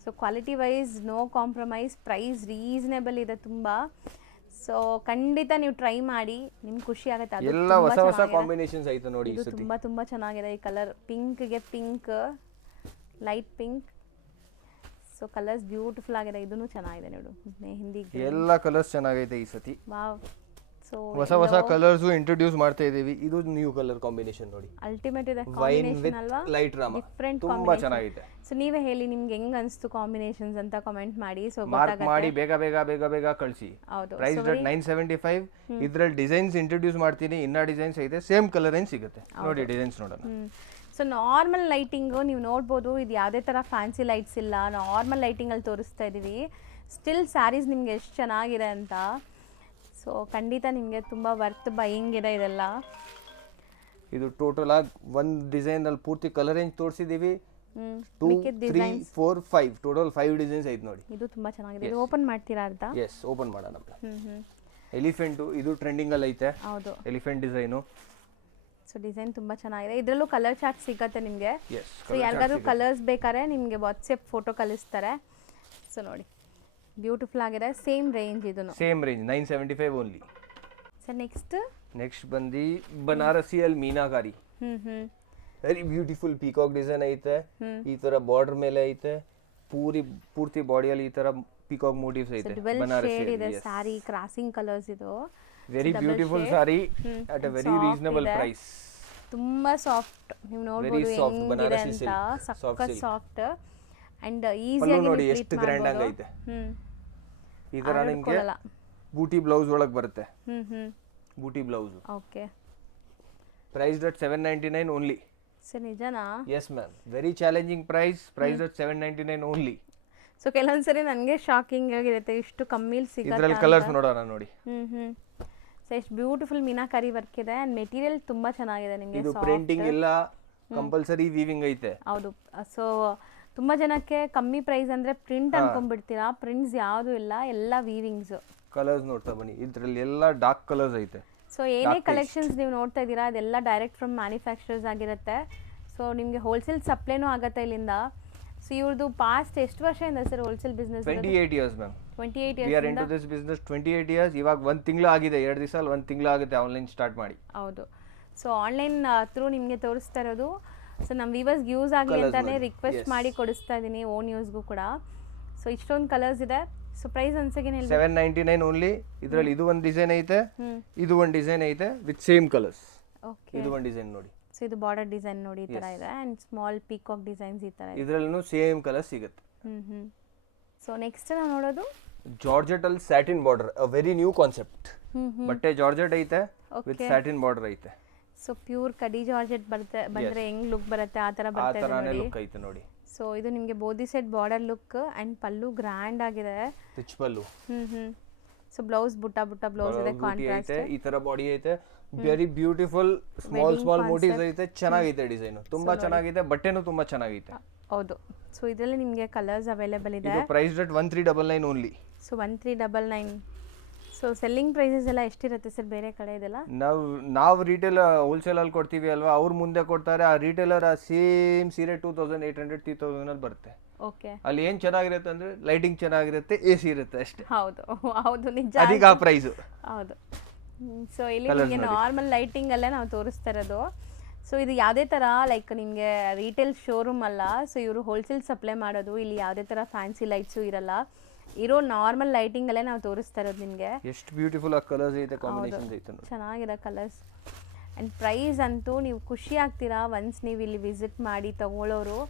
So quality wise no compromise, price reasonable ಇದೆ ತುಂಬಾ. ಸೊ ಖಂಡಿತ ನೀವು ಟ್ರೈ ಮಾಡಿ, ನಿಮ್ಗೆ ಖುಷಿ ಆಗುತ್ತೆ. ಎಲ್ಲ ಹೊಸ ಕಾಂಬಿನೇಷನ್ಸ್ ಐತೆ ನೋಡಿ ಈ ಸತಿ. ತುಂಬಾ ಚೆನ್ನಾಗಿದೆ ಈ ಕಲರ್. ಪಿಂಕ್ಗೆ pink, light pink. So colours beautiful ಆಗಿದೆ. ಇದೂ ಚೆನ್ನಾಗಿದೆ ನೋಡು, ಮೆಹಂದಿ. ಎಲ್ಲ ಕಲರ್ಸ್ ಚೆನ್ನಾಗೈತೆ ಈ ಸತಿ. ವಾವ್, ಸೊ ಹೊಸ ಕಲರ್ಸ್ ಇಂಟ್ರೊಡ್ಯೂಸ್ ಮಾಡ್ತಾ ಇದೀವಿ. ಇದು ನ್ಯೂ ಕಲರ್ ಕಾಂಬಿನೇಷನ್ ನೋಡಿ, ಅಲ್ಟಿಮೇಟ್ ಇದೆ ವೈನ್ ಕಾಂಬಿನೇಷನ್ ವಿತ್ ಅಲ್ವಾ, ಲೈಟ್ ರಾಮ, ಡಿಫ್ರೆಂಟ್ ತುಂಬಾ ಚೆನ್ನಾಗಿದೆ. ಸೊ ನೀವೇ ಹೇಳಿ ನಿಮ್ಗೆ ಹೆಂಗ್ ಅನ್ಸ್ತು ಕಾಂಬಿನೇಷನ್ಸ್ ಅಂತ ಕಮೆಂಟ್ ಮಾಡಿ. ಸೊ ಮಾರ್ಕ್ ಮಾಡಿ ಬೇಗ ಕಳಿಸಿ. ಹೌದು, ಪ್ರೈಸ್ 975. ಇದ್ರಲ್ಲಿ ಡಿಸೈನ್ಸ್ ಇಂಟ್ರೊಡ್ಯೂಸ್ ಮಾಡ್ತೀನಿ, ಇನ್ನ ಡಿಸೈನ್ಸ್ ಐತೆ, ಸೇಮ್ ಕಲರ್ ಏನ್ ಸಿಗುತ್ತೆ ನೋಡಿ. ಡಿಸೈನ್ಸ್ ನೋಡೋಣ. ಸೊ ನಾರ್ಮಲ್ ಲೈಟಿಂಗು ನೀವು ನೋಡ್ಬೋದು, ಇದು ಯಾವುದೇ ಥರ ಫ್ಯಾನ್ಸಿ ಲೈಟ್ಸ್ ಇಲ್ಲ, ನಾರ್ಮಲ್ ಲೈಟಿಂಗಲ್ಲಿ ತೋರಿಸ್ತಾ ಇದ್ದೀವಿ. ಸ್ಟಿಲ್ ಸ್ಯಾರೀಸ್ ನಿಮಗೆ ಎಷ್ಟು ಚೆನ್ನಾಗಿದೆ ಅಂತ. ಸೊ ಖಂಡಿತ ನಿಮಗೆ ತುಂಬ ವರ್ತ್ ಬೈಯಿಂಗ್ ಇದೆ ಇದೆಲ್ಲ. ಇದು ಟೋಟಲ್ ಆಗಿ ಒಂದು ಡಿಸೈನ್ ಅಲ್ಲಿ ಪೂರ್ತಿ ಕಲರ್ ರೇಂಜ್ ತೋರಿಸಿದೀವಿ. 2 3 4 5 ಟೋಟಲ್ 5 ಡಿಸೈನ್ಸ್ ಐತೆ ನೋಡಿ. ಇದು ತುಂಬ ಚೆನ್ನಾಗಿದೆ. ಇದು ಓಪನ್ ಮಾಡ್ತೀರಾ ಅರ್ಧ? ಎಸ್, ಓಪನ್ ಮಾಡೋಣ. ಎಲಿಫೆಂಟ್ ಇದು ಟ್ರೆಂಡಿಂಗ್ ಅಲ್ಲಿ ಐತೆ. ಹೌದು, ಎಲಿಫೆಂಟ್ ಡಿಸೈನು. ಸೊ ಡಿಸೈನ್ ತುಂಬ ಚೆನ್ನಾಗಿದೆ. ಇದರಲ್ಲೂ ಕಲರ್ ಚಾರ್ಟ್ ಸಿಗುತ್ತೆ ನಿಮಗೆ. ಎಸ್, ಸೊ ಯಾರಿಗಾದ್ರೂ ಕಲರ್ಸ್ ಬೇಕಾದ್ರೆ ನಿಮಗೆ ವಾಟ್ಸಪ್ ಫೋಟೋ ಕಳಿಸ್ತಾರೆ. ಸೊ ನೋಡಿ, ಬ್ಯೂಟಿಫುಲ್ ಆಗಿದೆ. ಸೇಮ್ ರೇಂಜ್ ಇದನ್ನು, same range 975 only. Sir next ಬಂದು ಬನಾರಸಿ ಅಲ್ಲಿ meenakari. Very beautiful peacock design ಐತೆ. ಈ ತರ ಬಾರ್ಡರ್ ಮೇಲೆ ಐತೆ. ಪೂರ್ತಿ ಬಾಡಿಯಲ್ಲಿ ಈ ತರ ಪೀಕಾಕ್ ಮೋಟಿವ್ಸ್ ಐತೆ. ಬನಾರಸಿ ಇದೆ ಸಾರಿ, ಕ್ರಾಸಿಂಗ್ ಕಲರ್ಸ್ ಇದು. Very beautiful sari at a very reasonable price. ತುಂಬಾ ಸಾಫ್ಟ್, ನೀವು ನೋಡಬಹುದು ಹೆಂಗಿದೆ ಅಂತ. ಸಖತ್ ಸಾಫ್ಟ್ ಅಂಡ್ ಈಸಿಯಾಗಿ ನೋಡಿ ಎಷ್ಟು ಗ್ರ್ಯಾಂಡ್ ಆಗಿ ಐತೆ. ಈ ತರ ನಿಮಗೆ ಬೂಟಿ ಬ್ಲೌಸ್ ಒಳಗೆ ಬರುತ್ತೆ. Booti blouse. Okay, price at 799 only. Sir ನಿಜನಾ? Yes ma'am, very challenging price at 799 only. So ಕೆಲವೊಂದ್ಸರಿ ನನಗೆ ಶಾಕಿಂಗ್ ಆಗಿರುತ್ತೆ, ಇಷ್ಟು ಕಮ್ಮಿಲಿ ಸಿಗುತ್ತೆ. ಇದರಲ್ಲಿ ಕಲರ್ಸ್ ನೋಡೋಣ ನೋಡಿ. ಸೊ ಎಷ್ಟು ಬ್ಯೂಟಿಫುಲ್ ಮೀನಾಕಾರಿ ವರ್ಕ್ ಇದೆ ಅಂಡ್ ಮೆಟೀರಿಯಲ್ ತುಂಬಾ ಚೆನ್ನಾಗಿದೆ ನಿಮಗೆ. ಇದು ಪ್ರಿಂಟಿಂಗ್ ಇಲ್ಲ, ಕಂಪಲ್ಸರಿ ವೀವಿಂಗ್ ಐತೆ. ಹೌದು. ಸೊ ತುಂಬಾ ಜನಕ್ಕೆ ಕಮ್ಮಿ ಪ್ರೈಸ್ ಅಂದ್ರೆ ಪ್ರಿಂಟ್ ಅನ್ಕೊಂಡ್ಬಿಡ್ತೀರಾ. ಪ್ರಿಂಟ್ಸ್ ಯಾವುದು ಇಲ್ಲ, ಎಲ್ಲ ವೀವಿಂಗ್ಸ್. ಕಲರ್ಸ್ ನೋಡ್ತಾ ಬನ್ನಿ, ಇದ್ರಲ್ಲಿ ಎಲ್ಲ ಡಾರ್ಕ್ ಕಲರ್ಸ್ ಐತೆ. ಸೊ ಏನೇ ಕಲೆಕ್ಷನ್ಸ್ ನೀವು ನೋಡ್ತಾ ಇದ್ದೀರಾ ಅದೆಲ್ಲ ಡೈರೆಕ್ಟ್ ಫ್ರಮ್ ಮ್ಯಾನುಫ್ಯಾಕ್ಚರರ್ಸ್ ಆಗಿರುತ್ತೆ. ಸೊ ನಿಮಗೆ ಹೋಲ್ಸೇಲ್ ಸಪ್ಲೈನೂ ಆಗುತ್ತೆ ಇಲ್ಲಿಂದ. ಸೊ ಇವ್ರದ್ದು ಪಾಸ್ಟ್ ಎಷ್ಟು ವರ್ಷದಿಂದ sir wholesale business? 28 years ma'am. 28 years. We are into this business 28 years. ಇವಾಗ 1 ತಿಂಗಳು ಆಗಿದೆ, 2 ದಿವಸ ಅಲ್ಲಿ 1 ತಿಂಗಳು ಆಗುತ್ತೆ ಆನ್ಲೈನ್ ಸ್ಟಾರ್ಟ್ ಮಾಡಿ. ಹೌದು. ಸೊ ಆನ್ಲೈನ್ ಥ್ರೂ ನಿಮಗೆ ತೋರಿಸ್ತಾ ಇರೋದು. ಸೊ ನಮ್ಮ ವ್ಯೂವರ್ಸ್ಗೆ ಯೂಸ್ ಆಗಲಿ ಅಂತಾನೆ ರಿಕ್ವೆಸ್ಟ್ ಮಾಡಿ ಕೊಡಿಸ್ತಾ ಇದ್ದೀನಿ, ಓನ್ ಯೂಸ್ಗೂ ಕೂಡ. ಸೊ ಇಷ್ಟೊಂದು ಕಲರ್ಸ್ ಇದೆ. ಸೊ ಪ್ರೈಸ್ ಅನ್ಸಕ್ಕೆ 799 ಓನ್ಲಿ. ಇದರಲ್ಲಿ ಇದು ಒಂದು ಡಿಸೈನ್ ಐತೆ, ಇದು ಒಂದು ಡಿಸೈನ್ ಐತೆ ವಿತ್ ಸೇಮ್ ಕಲರ್ಸ್. ಓಕೆ, ಇದು ಒಂದು ಡಿಸೈನ್ ನೋಡಿ. ಸೊ ಇದು ಬಾರ್ಡರ್ ಡಿಸೈನ್ ನೋಡಿ ಈ ತರ ಇದೆ ಅಂಡ್ ಸ್ಮಾಲ್ ಪೀಕಾಕ್ ಡಿಸೈನ್ಸ್ ಈ ತರ ಇದೆ. ಇದರಲ್ಲೂ ಸೇಮ್ ಕಲರ್ ಸಿಗುತ್ತೆ. ಸೊ ನೆಕ್ಸ್ಟ್ ನಾವು ನೋಡೋದು ಜಾರ್ಜೆಟ್ ಅಲ್ಲಿ satin border, a very new concept. ಬಟ್ಟೆ ಜಾರ್ಜೆಟ್ ಐತೆ ವಿತ್ ಸ್ಯಾಟಿನ್ ಬಾರ್ಡರ್ ಐತೆ. ಸೊ ಪ್ಯೂರ್ ಕಡಿ ಜಾರ್ಜೆಟ್ ಬಂದ್ರೆ ಹೆಂಗ್ ಲುಕ್ ಬರುತ್ತೆ ಆ ತರ ಬರುತ್ತೆ ನೋಡಿ. ಲುಕ್ ಐತೆ ನೋಡಿ. ಸೊ ಇದು ನಿಮಗೆ ಬೋದಿ set border look and pallu grand ಆಗಿದೆ, rich pallu. So blouse butta blouse ಇದೆ, ಕಾಂಟ್ರಾಸ್ಟ್ ಈ ತರ ಬಾಡಿ ಐತೆ. ವೆರಿ ಬ್ಯೂಟಿಫುಲ್ ಸ್ಮಾಲ್ ಮೋಟಿವ್ಸ್ ಐತೆ. ಚೆನ್ನಾಗೈತೆ ಡಿಸೈನ್, ತುಂಬಾ ಚೆನ್ನಾಗಿದೆ. ಬಟ್ಟೆನೂ ತುಂಬಾ ಚೆನ್ನಾಗೈತೆ. ಹೌದು. ಸೊ ಇದರಲ್ಲಿ ನಿಮಗೆ ಕಲರ್ಸ್ ಅವೈಲೇಬಲ್ ಇದೆ. ಇದು price at 1399 only. So 1399. So selling prices ಎಲ್ಲ ಎಷ್ಟಿರುತ್ತೆ ಸರ್ ಬೇರೆ ಕಡೆ ಇದೆಲ್ಲ? ನಾವು ರಿಟೇಲ್ ಹೋಲ್ಸೇಲ್ ಅಲ್ಲಿ ಕೊಡ್ತೀವಿ ಅಲ್ವಾ, ಅವ್ರು ಮುಂದೆ ಕೊಡ್ತಾರೆ. ಆ ರಿಟೇಲರ್ ಸೇಮ್ ಸೀರೆ 2800 3000 ಅಲ್ಲಿ ಬರುತ್ತೆ. ಓಕೆ, ಅಲ್ಲಿ ಏನ್ ಚೆನ್ನಾಗಿರುತ್ತೆ ಅಂದ್ರೆ ಲೈಟಿಂಗ್ ಚೆನ್ನಾಗಿರುತ್ತೆ, AC ಇರುತ್ತೆ ಅಷ್ಟೇ. ಹೌದು ಹೌದು ನಿಜ. ಅದೀಗ ಆ ಪ್ರೈಸ್. ಹೌದು. ಸೊ ಇಲ್ಲಿ ನಿಮಗೆ ನಾರ್ಮಲ್ ಲೈಟಿಂಗ್ ಅಲ್ಲೇ ನಾವು ತೋರಿಸ್ತಾ ಇರೋದು. ಸೊ ಇದು ಯಾವುದೇ ಥರ ಲೈಕ್ ನಿಮಗೆ ರಿಟೇಲ್ ಶೋರೂಮ್ ಅಲ್ಲ. ಸೊ ಇವರು ಹೋಲ್ಸೇಲ್ ಸಪ್ಲೈ ಮಾಡೋದು. ಇಲ್ಲಿ ಯಾವುದೇ ಥರ ಫ್ಯಾನ್ಸಿ ಲೈಟ್ಸು ಇರಲ್ಲ, ಇರೋ ನಾರ್ಮಲ್ ಲೈಟಿಂಗ್ ಅಲ್ಲೇ ನಾವು ತೋರಿಸ್ತಾ ಇರೋದು ನಿಮಗೆ. ಎಷ್ಟು ಬ್ಯೂಟಿಫುಲ್ ಆಗಿ ಕಲರ್ಸ್ ಐತೆ, ಕಾಂಬಿನೇಷನ್ಸ್ ಐತೆ ನೋಡಿ. ಚೆನ್ನಾಗಿದೆ ಕಲರ್ಸ್ ಆ್ಯಂಡ್ ಪ್ರೈಸ್ ಅಂತೂ ನೀವು ಖುಷಿ ಆಗ್ತೀರಾ. ಒನ್ಸ್ ನೀವು ಇಲ್ಲಿ ವಿಸಿಟ್ ಮಾಡಿ ತಗೊಳ್ಳೋರು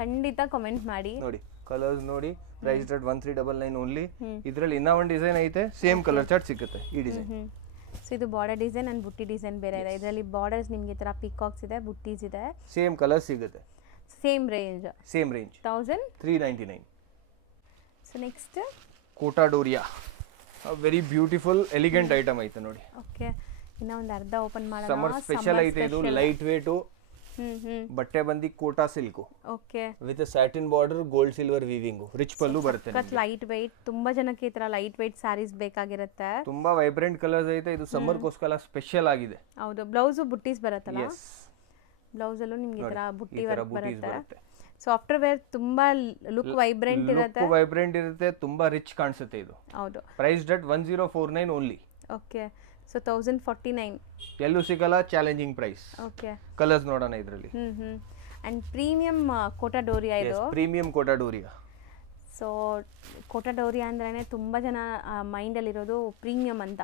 ಖಂಡಿತ ಕಮೆಂಟ್ ಮಾಡಿ. ನೋಡಿ ಕಲರ್ಸ್ ನೋಡಿ. Price at 1399 only. ಇದರಲ್ಲಿ ಇನ್ನೂ ಒಂದು ಡಿಸೈನ್ ಐತೆ, ಸೇಮ್ ಕಲರ್ ಚಾರ್ಟ್ ಸಿಗುತ್ತೆ ಈ ಡಿಸೈನ್. ಸೊ ಇದು ಬಾರ್ಡರ್ ಡಿಸೈನ್ ಅಂಡ್ ಬುಟ್ಟಿ ಡಿಸೈನ್ ಬೇರೆ ಇದೆ. ಇದರಲ್ಲಿ ಬಾರ್ಡರ್ಸ್ ನಿಮಗೆ ಈ ಥರ ಪಿಕಾಕ್ಸ್ ಇದೆ, ಬುಟ್ಟೀಸ್ ಇದೆ, ಸೇಮ್ ಕಲರ್ ಸಿಗುತ್ತೆ. Same range 1399. So next Kota Doria, very beautiful elegant item ಐತೆ ನೋಡಿ. ಓಕೆ, ಇನ್ನ ಒಂದು ಅರ್ಧ ಓಪನ್ ಮಾಡೋಣ. ಸಮ್ಮರ್ ಸ್ಪೆಷಲ್ ಐತೆ ಇದು. ಲೈಟ್ ವೇಟ್ ಬಟ್ಟೆ ಬಂದು Kota silk. Okay, with satin border, gold silver weaving, rich pallu ಬರುತ್ತೆ. ಲೈಟ್ ವೇಟ್, ತುಂಬಾ ಜನಕ್ಕೆ ಈ ತರ ಲೈಟ್ ವೇಟ್ ಸ್ಯಾರೀಸ್ ಬೇಕಾಗಿರುತ್ತೆ. ತುಂಬಾ ವೈಬ್ರೆಂಟ್ ಕಲರ್ಸ್ ಐತೆ. ಇದು ಸಮ್ಮರ್ ಗೋಸ್ಕರ ಸ್ಪೆಷಲ್ ಆಗಿದೆ. ಹೌದು. ಬ್ಲೌಸ್ ಬುಟ್ಟೀಸ್ ಬರುತ್ತಲ್ಲ, ಬ್ಲೌಸ್ ಅಲ್ಲೂ ನಿಮ್ಗೆ ಈ ತರ ಬುಟ್ಟಿ ವರ್ಕ್ ಬರುತ್ತೆ. ಸೊ ಆಫ್ಟರ್ ವೇರ್ ತುಂಬಾ ಲುಕ್ ವೈಬ್ರೆಂಟ್ ಇರುತ್ತೆ, ತುಂಬಾ ರಿಚ್ ಕಾಣಿಸುತ್ತೆ ಇದು. ಹೌದು. Price at 1049 only. Okay, so 1049. ಎಲ್ಲೂ ಸಿಗಲ್ಲ, ಚಾಲೆಂಜಿಂಗ್ ಪ್ರೈಸ್. ಓಕೆ, ಕಲರ್ಸ್ ನೋಡೋಣ ಇದರಲ್ಲಿ. ಅಂಡ್ ಪ್ರೀಮಿಯಂ ಕೋಟಾ ಡೋರಿಯಾ ಇದು. ಪ್ರೀಮಿಯಂ ಕೋಟಾ ಡೋರಿಯಾ. ಸೊ ಕೋಟಾ ಡೋರಿಯಾ ಅಂದ್ರೇ ತುಂಬ ಜನ ಮೈಂಡಲ್ಲಿರೋದು ಪ್ರೀಮಿಯಂ ಅಂತ.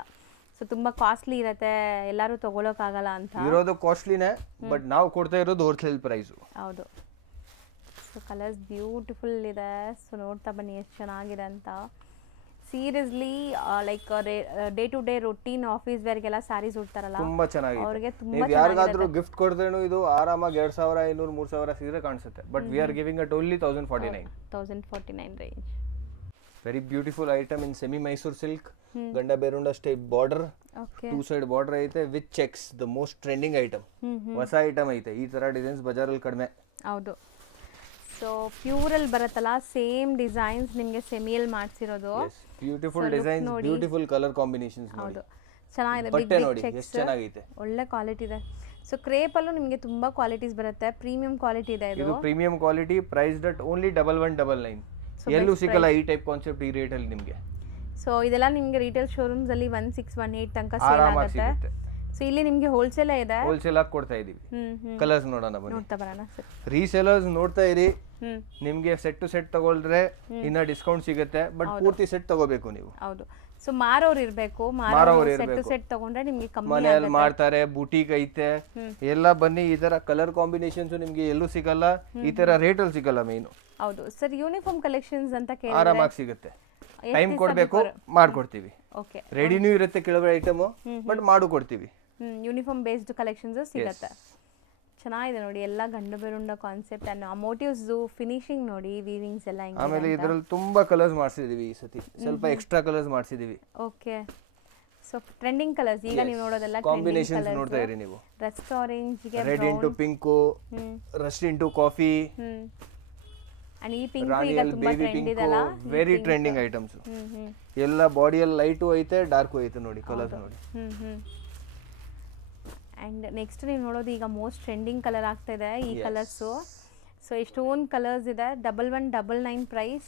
ಸೊ ತುಂಬ ಕಾಸ್ಟ್ಲಿ ಇರುತ್ತೆ, ಎಲ್ಲರೂ ತೊಗೊಳಕ್ಕಾಗಲ್ಲ ಅಂತ. ಇರೋದು ಕಾಸ್ಟ್ಲಿನೇ, ಬಟ್ ನಾವು ಕೊಡ್ತಾ ಇರೋದು ಹೋಲ್ಸೇಲ್ ಪ್ರೈಸು. ಹೌದು. ಸೊ ಕಲರ್ಸ್ ಬ್ಯೂಟಿಫುಲ್ ಇದೆ. ಸೊ ನೋಡ್ತಾ ಬನ್ನಿ ಎಷ್ಟು ಚೆನ್ನಾಗಿದೆ ಅಂತ. Seriously like day to day routine office ವೇರ್ಗೆಲ್ಲ ಸ್ಯಾರೀಸ್ ಉಡ್ತಾರಲ್ಲ, ತುಂಬಾ ಚೆನ್ನಾಗಿದೆ. ಅವ್ರಿಗೆ ತುಂಬಾ ನೀವು ಯಾರಿಗಾದ್ರೂ ಗಿಫ್ಟ್ ಕೊಡ್ದೇನು ಇದು ಆರಾಮಾಗಿ 2500 3000 ಸೀರೆ ಕಾಣಿಸುತ್ತೆ. But we are giving at only 1049 range. Very beautiful item in semi Mysore silk, ಗಂಡ ಬೇರುಂಡ ಸ್ಟೈಪ್ ಬಾರ್ಡರ್, ಓಕೆ. 2 ಸೈಡ್ ಬಾರ್ಡರ್ ಐತೆ with cheques. The most trending item, ಹೊಸ ಐಟಮ್ ಐತೆ. ಈ ತರ ಡಿಸೈನ್ಸ್ ಬಜಾರಲ್ಲಿ ಕಡಿಮೆ. ಹೌದು. ಸೊ ಪ್ಯೂರಲ್ಲಿ ಬರುತ್ತಲ್ಲ, ಸೇಮ್ ಡಿಸೈನ್ಸ್ ನಿಮಗೆ ಸೆಮಿಯಲ್ಲಿ ಮಾಡಿಸಿರೋದು. Beautiful designs, beautiful colour combinations. ಹೌದು, ಚೆನ್ನಾಗಿದೆ. ಬಟ್ಟೆ ನೋಡಿ ಎಷ್ಟು ಚೆನ್ನಾಗೈತೆ, ಒಳ್ಳೆ ಕ್ವಾಲಿಟಿ ಇದೆ. ಸೊ ಕ್ರೇಪಲ್ಲೂ ನಿಮಗೆ ತುಂಬಾ ಕ್ವಾಲಿಟೀಸ್ ಬರುತ್ತೆ, ಪ್ರೀಮಿಯಂ ಕ್ವಾಲಿಟಿ ಇದೆ ಇದು. Premium quality, price at only 1199. ಎಲ್ಲೂ ಸಿಗಲ್ಲ ಈ ಟೈಪ್ ಕಾನ್ಸೆಪ್ಟ್ ಈ ರೇಟ್ ಅಲ್ಲಿ ನಿಮಗೆ. ಸೊ ಇದೆಲ್ಲ ನಿಮಗೆ ರಿಟೇಲ್ ಶೋರೂಮ್ಸ್ ಅಲ್ಲಿ 1618 ತನಕ ಸೇಲ್ ಆರಾಮಾಗಿ ಆಗುತ್ತೆ. ಸಿಗುತ್ತೆ. ಸೊ ಇಲ್ಲಿ ನಿಮಗೆ ಹೋಲ್ಸೇಲ್ ಇದೆ, ಹೋಲ್ಸೇಲ್ ಆಗಿ ಕೊಡ್ತಾ ಇದೀವಿ. ಕಲರ್ಸ್ ನೋಡೋಣ ಬನ್ನಿ. ನೋಡ್ತಾ ಬರೋಣ ಸರ್. ರೀಸೇಲರ್ಸ್ ನೋಡ್ತಾ ಇರಿ. ನಿಮ್ಗೆ ಸೆಟ್ ಟು ಸೆಟ್ ತಗೊಳ್ದ್ರೆ ಇನ್ನ ಡಿಸ್ಕೌಂಟ್ ಸಿಗುತ್ತೆ, ಬಟ್ ಪೂರ್ತಿ ಸೆಟ್ ತಗೋಬೇಕು ನೀವು. ಹೌದು. ಸೊ ಮಾರೋರು ಇರಬೇಕು, ಮಾರೋರು ಸೆಟ್ ಟು ಸೆಟ್ ತಗೊಂಡ್ರೆ ನಿಮಗೆ ಕಮ್ಮಿ ಮನೆಯಲ್ಲಿ ಮಾಡ್ತಾರೆ, ಬುಟೀಕ್ ಐತೆ ಎಲ್ಲ. ಬನ್ನಿ, ಈ ತರ ಕಲರ್ ಕಾಂಬಿನೇಷನ್ಸ್ ನಿಮ್ಗೆ ಎಲ್ಲೂ ಸಿಗಲ್ಲ, ಈ ತರ ರೇಟ್ ಅಲ್ಲಿ ಸಿಗಲ್ಲ ಮೇನು. ಹೌದು ಸರ್. ಯೂನಿಫಾರ್ಮ್ ಕಲೆಕ್ಷನ್ಸ್ ಅಂತ ಕೇಳಿದ್ರೆ ಆರಾಮಾಗಿ ಸಿಗುತ್ತೆ. ಟೈಮ್ ಕೊಡ್ಬೇಕು, ಮಾಡ್ಕೊಡ್ತೀವಿ. ಓಕೆ. ರೆಡಿನೂ ಇರುತ್ತೆ ಕೆಲವೊಂದು ಐಟಮ್, ಬಟ್ ಮಾಡು ಕೊಡ್ತೀವಿ. ಯೂನಿಫಾರ್ಮ್ ಬೇಸ್ಡ್ ಕಲೆಕ್ಷನ್ಸ್ ಸಿಗುತ್ತೆ. ಚೆನ್ನಾಗಿದೆ ನೋಡಿ, ಎಲ್ಲ ಗಂಡು ಬೆರುಂಡ ಕಾನ್ಸೆಪ್ಟ್ ಅಂಡ್ ಮೋಟಿವ್ಸ್, ಫಿನಿಶಿಂಗ್ ನೋಡಿ, ವೀವಿಂಗ್ಸ್ ಎಲ್ಲ ಹೆಂಗಿದೆ. ಆಮೇಲೆ ಇದರಲ್ಲಿ ತುಂಬಾ ಕಲರ್ಸ್ ಮಾಡಿಸಿದೀವಿ ಈ ಸತಿ, ಸ್ವಲ್ಪ ಎಕ್ಸ್ಟ್ರಾ ಕಲರ್ಸ್ ಮಾಡಿಸಿದೀವಿ. ಓಕೆ. ಸೊ ಟ್ರೆಂಡಿಂಗ್ ಕಲರ್ಸ್ ಈಗ ನೀವು ನೋಡೋದೆಲ್ಲ ಕಾಂಬಿನೇಷನ್ಸ್ ನೋಡ್ತಾ ಇರಿ ನೀವು. ರಸ್ಟ್ ಆರೆಂಜ್ ಗೆ red into pink, rust into coffee, and ಈ ಪಿಂಕ್ ಈಗ ತುಂಬಾ ಟ್ರೆಂಡ್ ಇದೆಲ್ಲ. Very trending items. ಎಲ್ಲ ಬಾಡಿಯಲ್ಲಿ ಲೈಟು ಐತೆ, ಡಾರ್ಕು ಐತೆ ನೋಡಿ, ಕಲರ್ಸ್ ನೋಡಿ. ಆ್ಯಂಡ್ ನೆಕ್ಸ್ಟ್ ನೀವು ನೋಡೋದು ಈಗ ಮೋಸ್ಟ್ ಟ್ರೆಂಡಿಂಗ್ ಕಲರ್ ಆಗ್ತಾ ಇದೆ ಈ ಕಲರ್ಸು. ಸೊ ಎಷ್ಟೊಂದು ಕಲರ್ಸ್ ಇದೆ. 1199 ಪ್ರೈಸ್.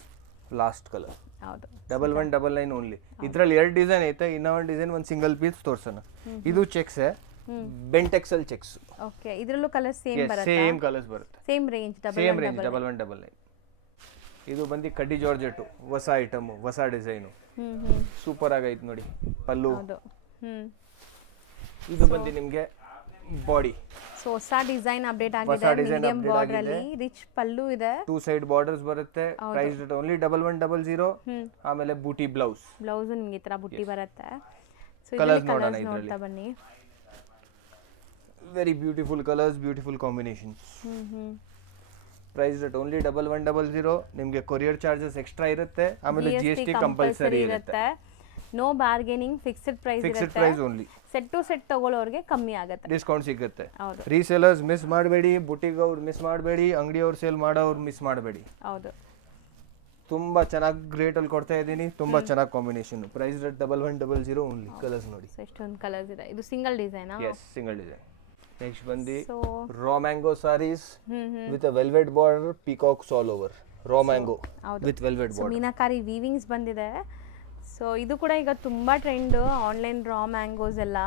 Last colour. ಹೌದು, 1199 ಓನ್ಲಿ. ಇದ್ರಲ್ಲಿ 2 ಡಿಸೈನ್ ಐತೆ, ಇನ್ನೂ ಒಂದು ಡಿಸೈನ್ ಒಂದು ಸಿಂಗಲ್ ಪೀಸ್ ತೋರ್ಸೋಣ. ಇದು ಚೆಕ್ಸ್, ಬೆಂಟೆಕ್ಸಲ್ ಚೆಕ್ಸ್. ಓಕೆ. ಇದರಲ್ಲೂ ಕಲರ್ಸ್ ಸೇಮ್ ಬರುತ್ತೆ, ಸೇಮ್ ಕಲರ್ಸ್ ಬರುತ್ತೆ, ಸೇಮ್ ರೇಂಜ್, ಸೇಮ್ ರೇಂಜ್ 1199. ಇದು ಬಂದು ಕಡ್ಡಿ ಜಾರ್ಜೆಟ್, ಹೊಸ ಐಟಮ್, ಹೊಸ ಡಿಸೈನು, ಸೂಪರ್ ಆಗೈತೆ ನೋಡಿ. ಪಲ್ಲು. ಇದು ಬಂದು ನಿಮಗೆ ಬಾಡಿ. ಸೊ ಹೊಸ ಡಿಸೈನ್ ಅಪ್ಡೇಟ್ ಆಗಿದೆ, ಮೀಡಿಯಂ ಬಾರ್ಡರ್ ಅಲ್ಲಿ ರಿಚ್ ಪಲ್ಲು ಇದೆ, 2 ಸೈಡ್ ಬಾರ್ಡರ್ಸ್ ಬರುತ್ತೆ. Price only 1100. ಆಮೇಲೆ ಬೂಟಿ ಬ್ಲೌಸ್. ಬ್ಲೌಸ್ ನಿಮಗೆ ಈ ತರ ಬುಟ್ಟಿ ಬರುತ್ತೆ. ಸೊ ಕಲರ್ಸ್ ಇದರಲ್ಲಿ ನೋಡೋಣ ಕಲರ್ಸ್ ಇದರಲ್ಲಿ. ನೋಡ್ತಾ ಬನ್ನಿ. Very beautiful colours, beautiful combinations. Price at only 1100. ನಿಮಗೆ ಕೊರಿಯರ್ ಚಾರ್ಜಸ್ ಎಕ್ಸ್ಟ್ರಾ ಇರುತ್ತೆ, ಆಮೇಲೆ GST ಕಂಪಲ್ಸರಿ ಇರುತ್ತೆ. No bargaining, fixed price fixed ಇರುತ್ತೆ. Price only. Set to set ತಗೊಳ್ಳೋರಿಗೆ ಕಮ್ಮಿ ಆಗುತ್ತೆ, ಡಿಸ್ಕೌಂಟ್ ಸಿಗುತ್ತೆ. ಹೌದು. ರೀಸೇಲರ್ಸ್ ಮಿಸ್ ಮಾಡಬೇಡಿ, ಬುಟಿಕ್ ಅವ್ರು ಮಿಸ್ ಮಾಡಬೇಡಿ, ಅಂಗಡಿಯವ್ರು ಸೇಲ್ ಮಾಡೋರು ಮಿಸ್ ಮಾಡಬೇಡಿ. ಹೌದು. ತುಂಬಾ ಚೆನ್ನಾಗಿ ರೇಟ್ ಅಲ್ಲಿ ಕೊಡ್ತಾ ಇದ್ದೀನಿ, ತುಂಬಾ ಚೆನ್ನಾಗಿ combination. Price rate 1100 only. Colours ನೋಡಿ. ಸೊ ಎಷ್ಟೊಂದು ಕಲರ್ಸ್ ಇದೆ. ಇದು single design. Yes, single design. Next ಬಂದು so raw mango sarees with a velvet border, peacocks all over. Raw mango with velvet border, meenakari weavings ಬಂದಿದೆ. ಸೊ ಇದು ಕೂಡ ಈಗ ತುಂಬಾ ಟ್ರೆಂಡ್, ಆನ್ಲೈನ್ ರಾ ಮ್ಯಾಂಗೋಸ್ ಎಲ್ಲ.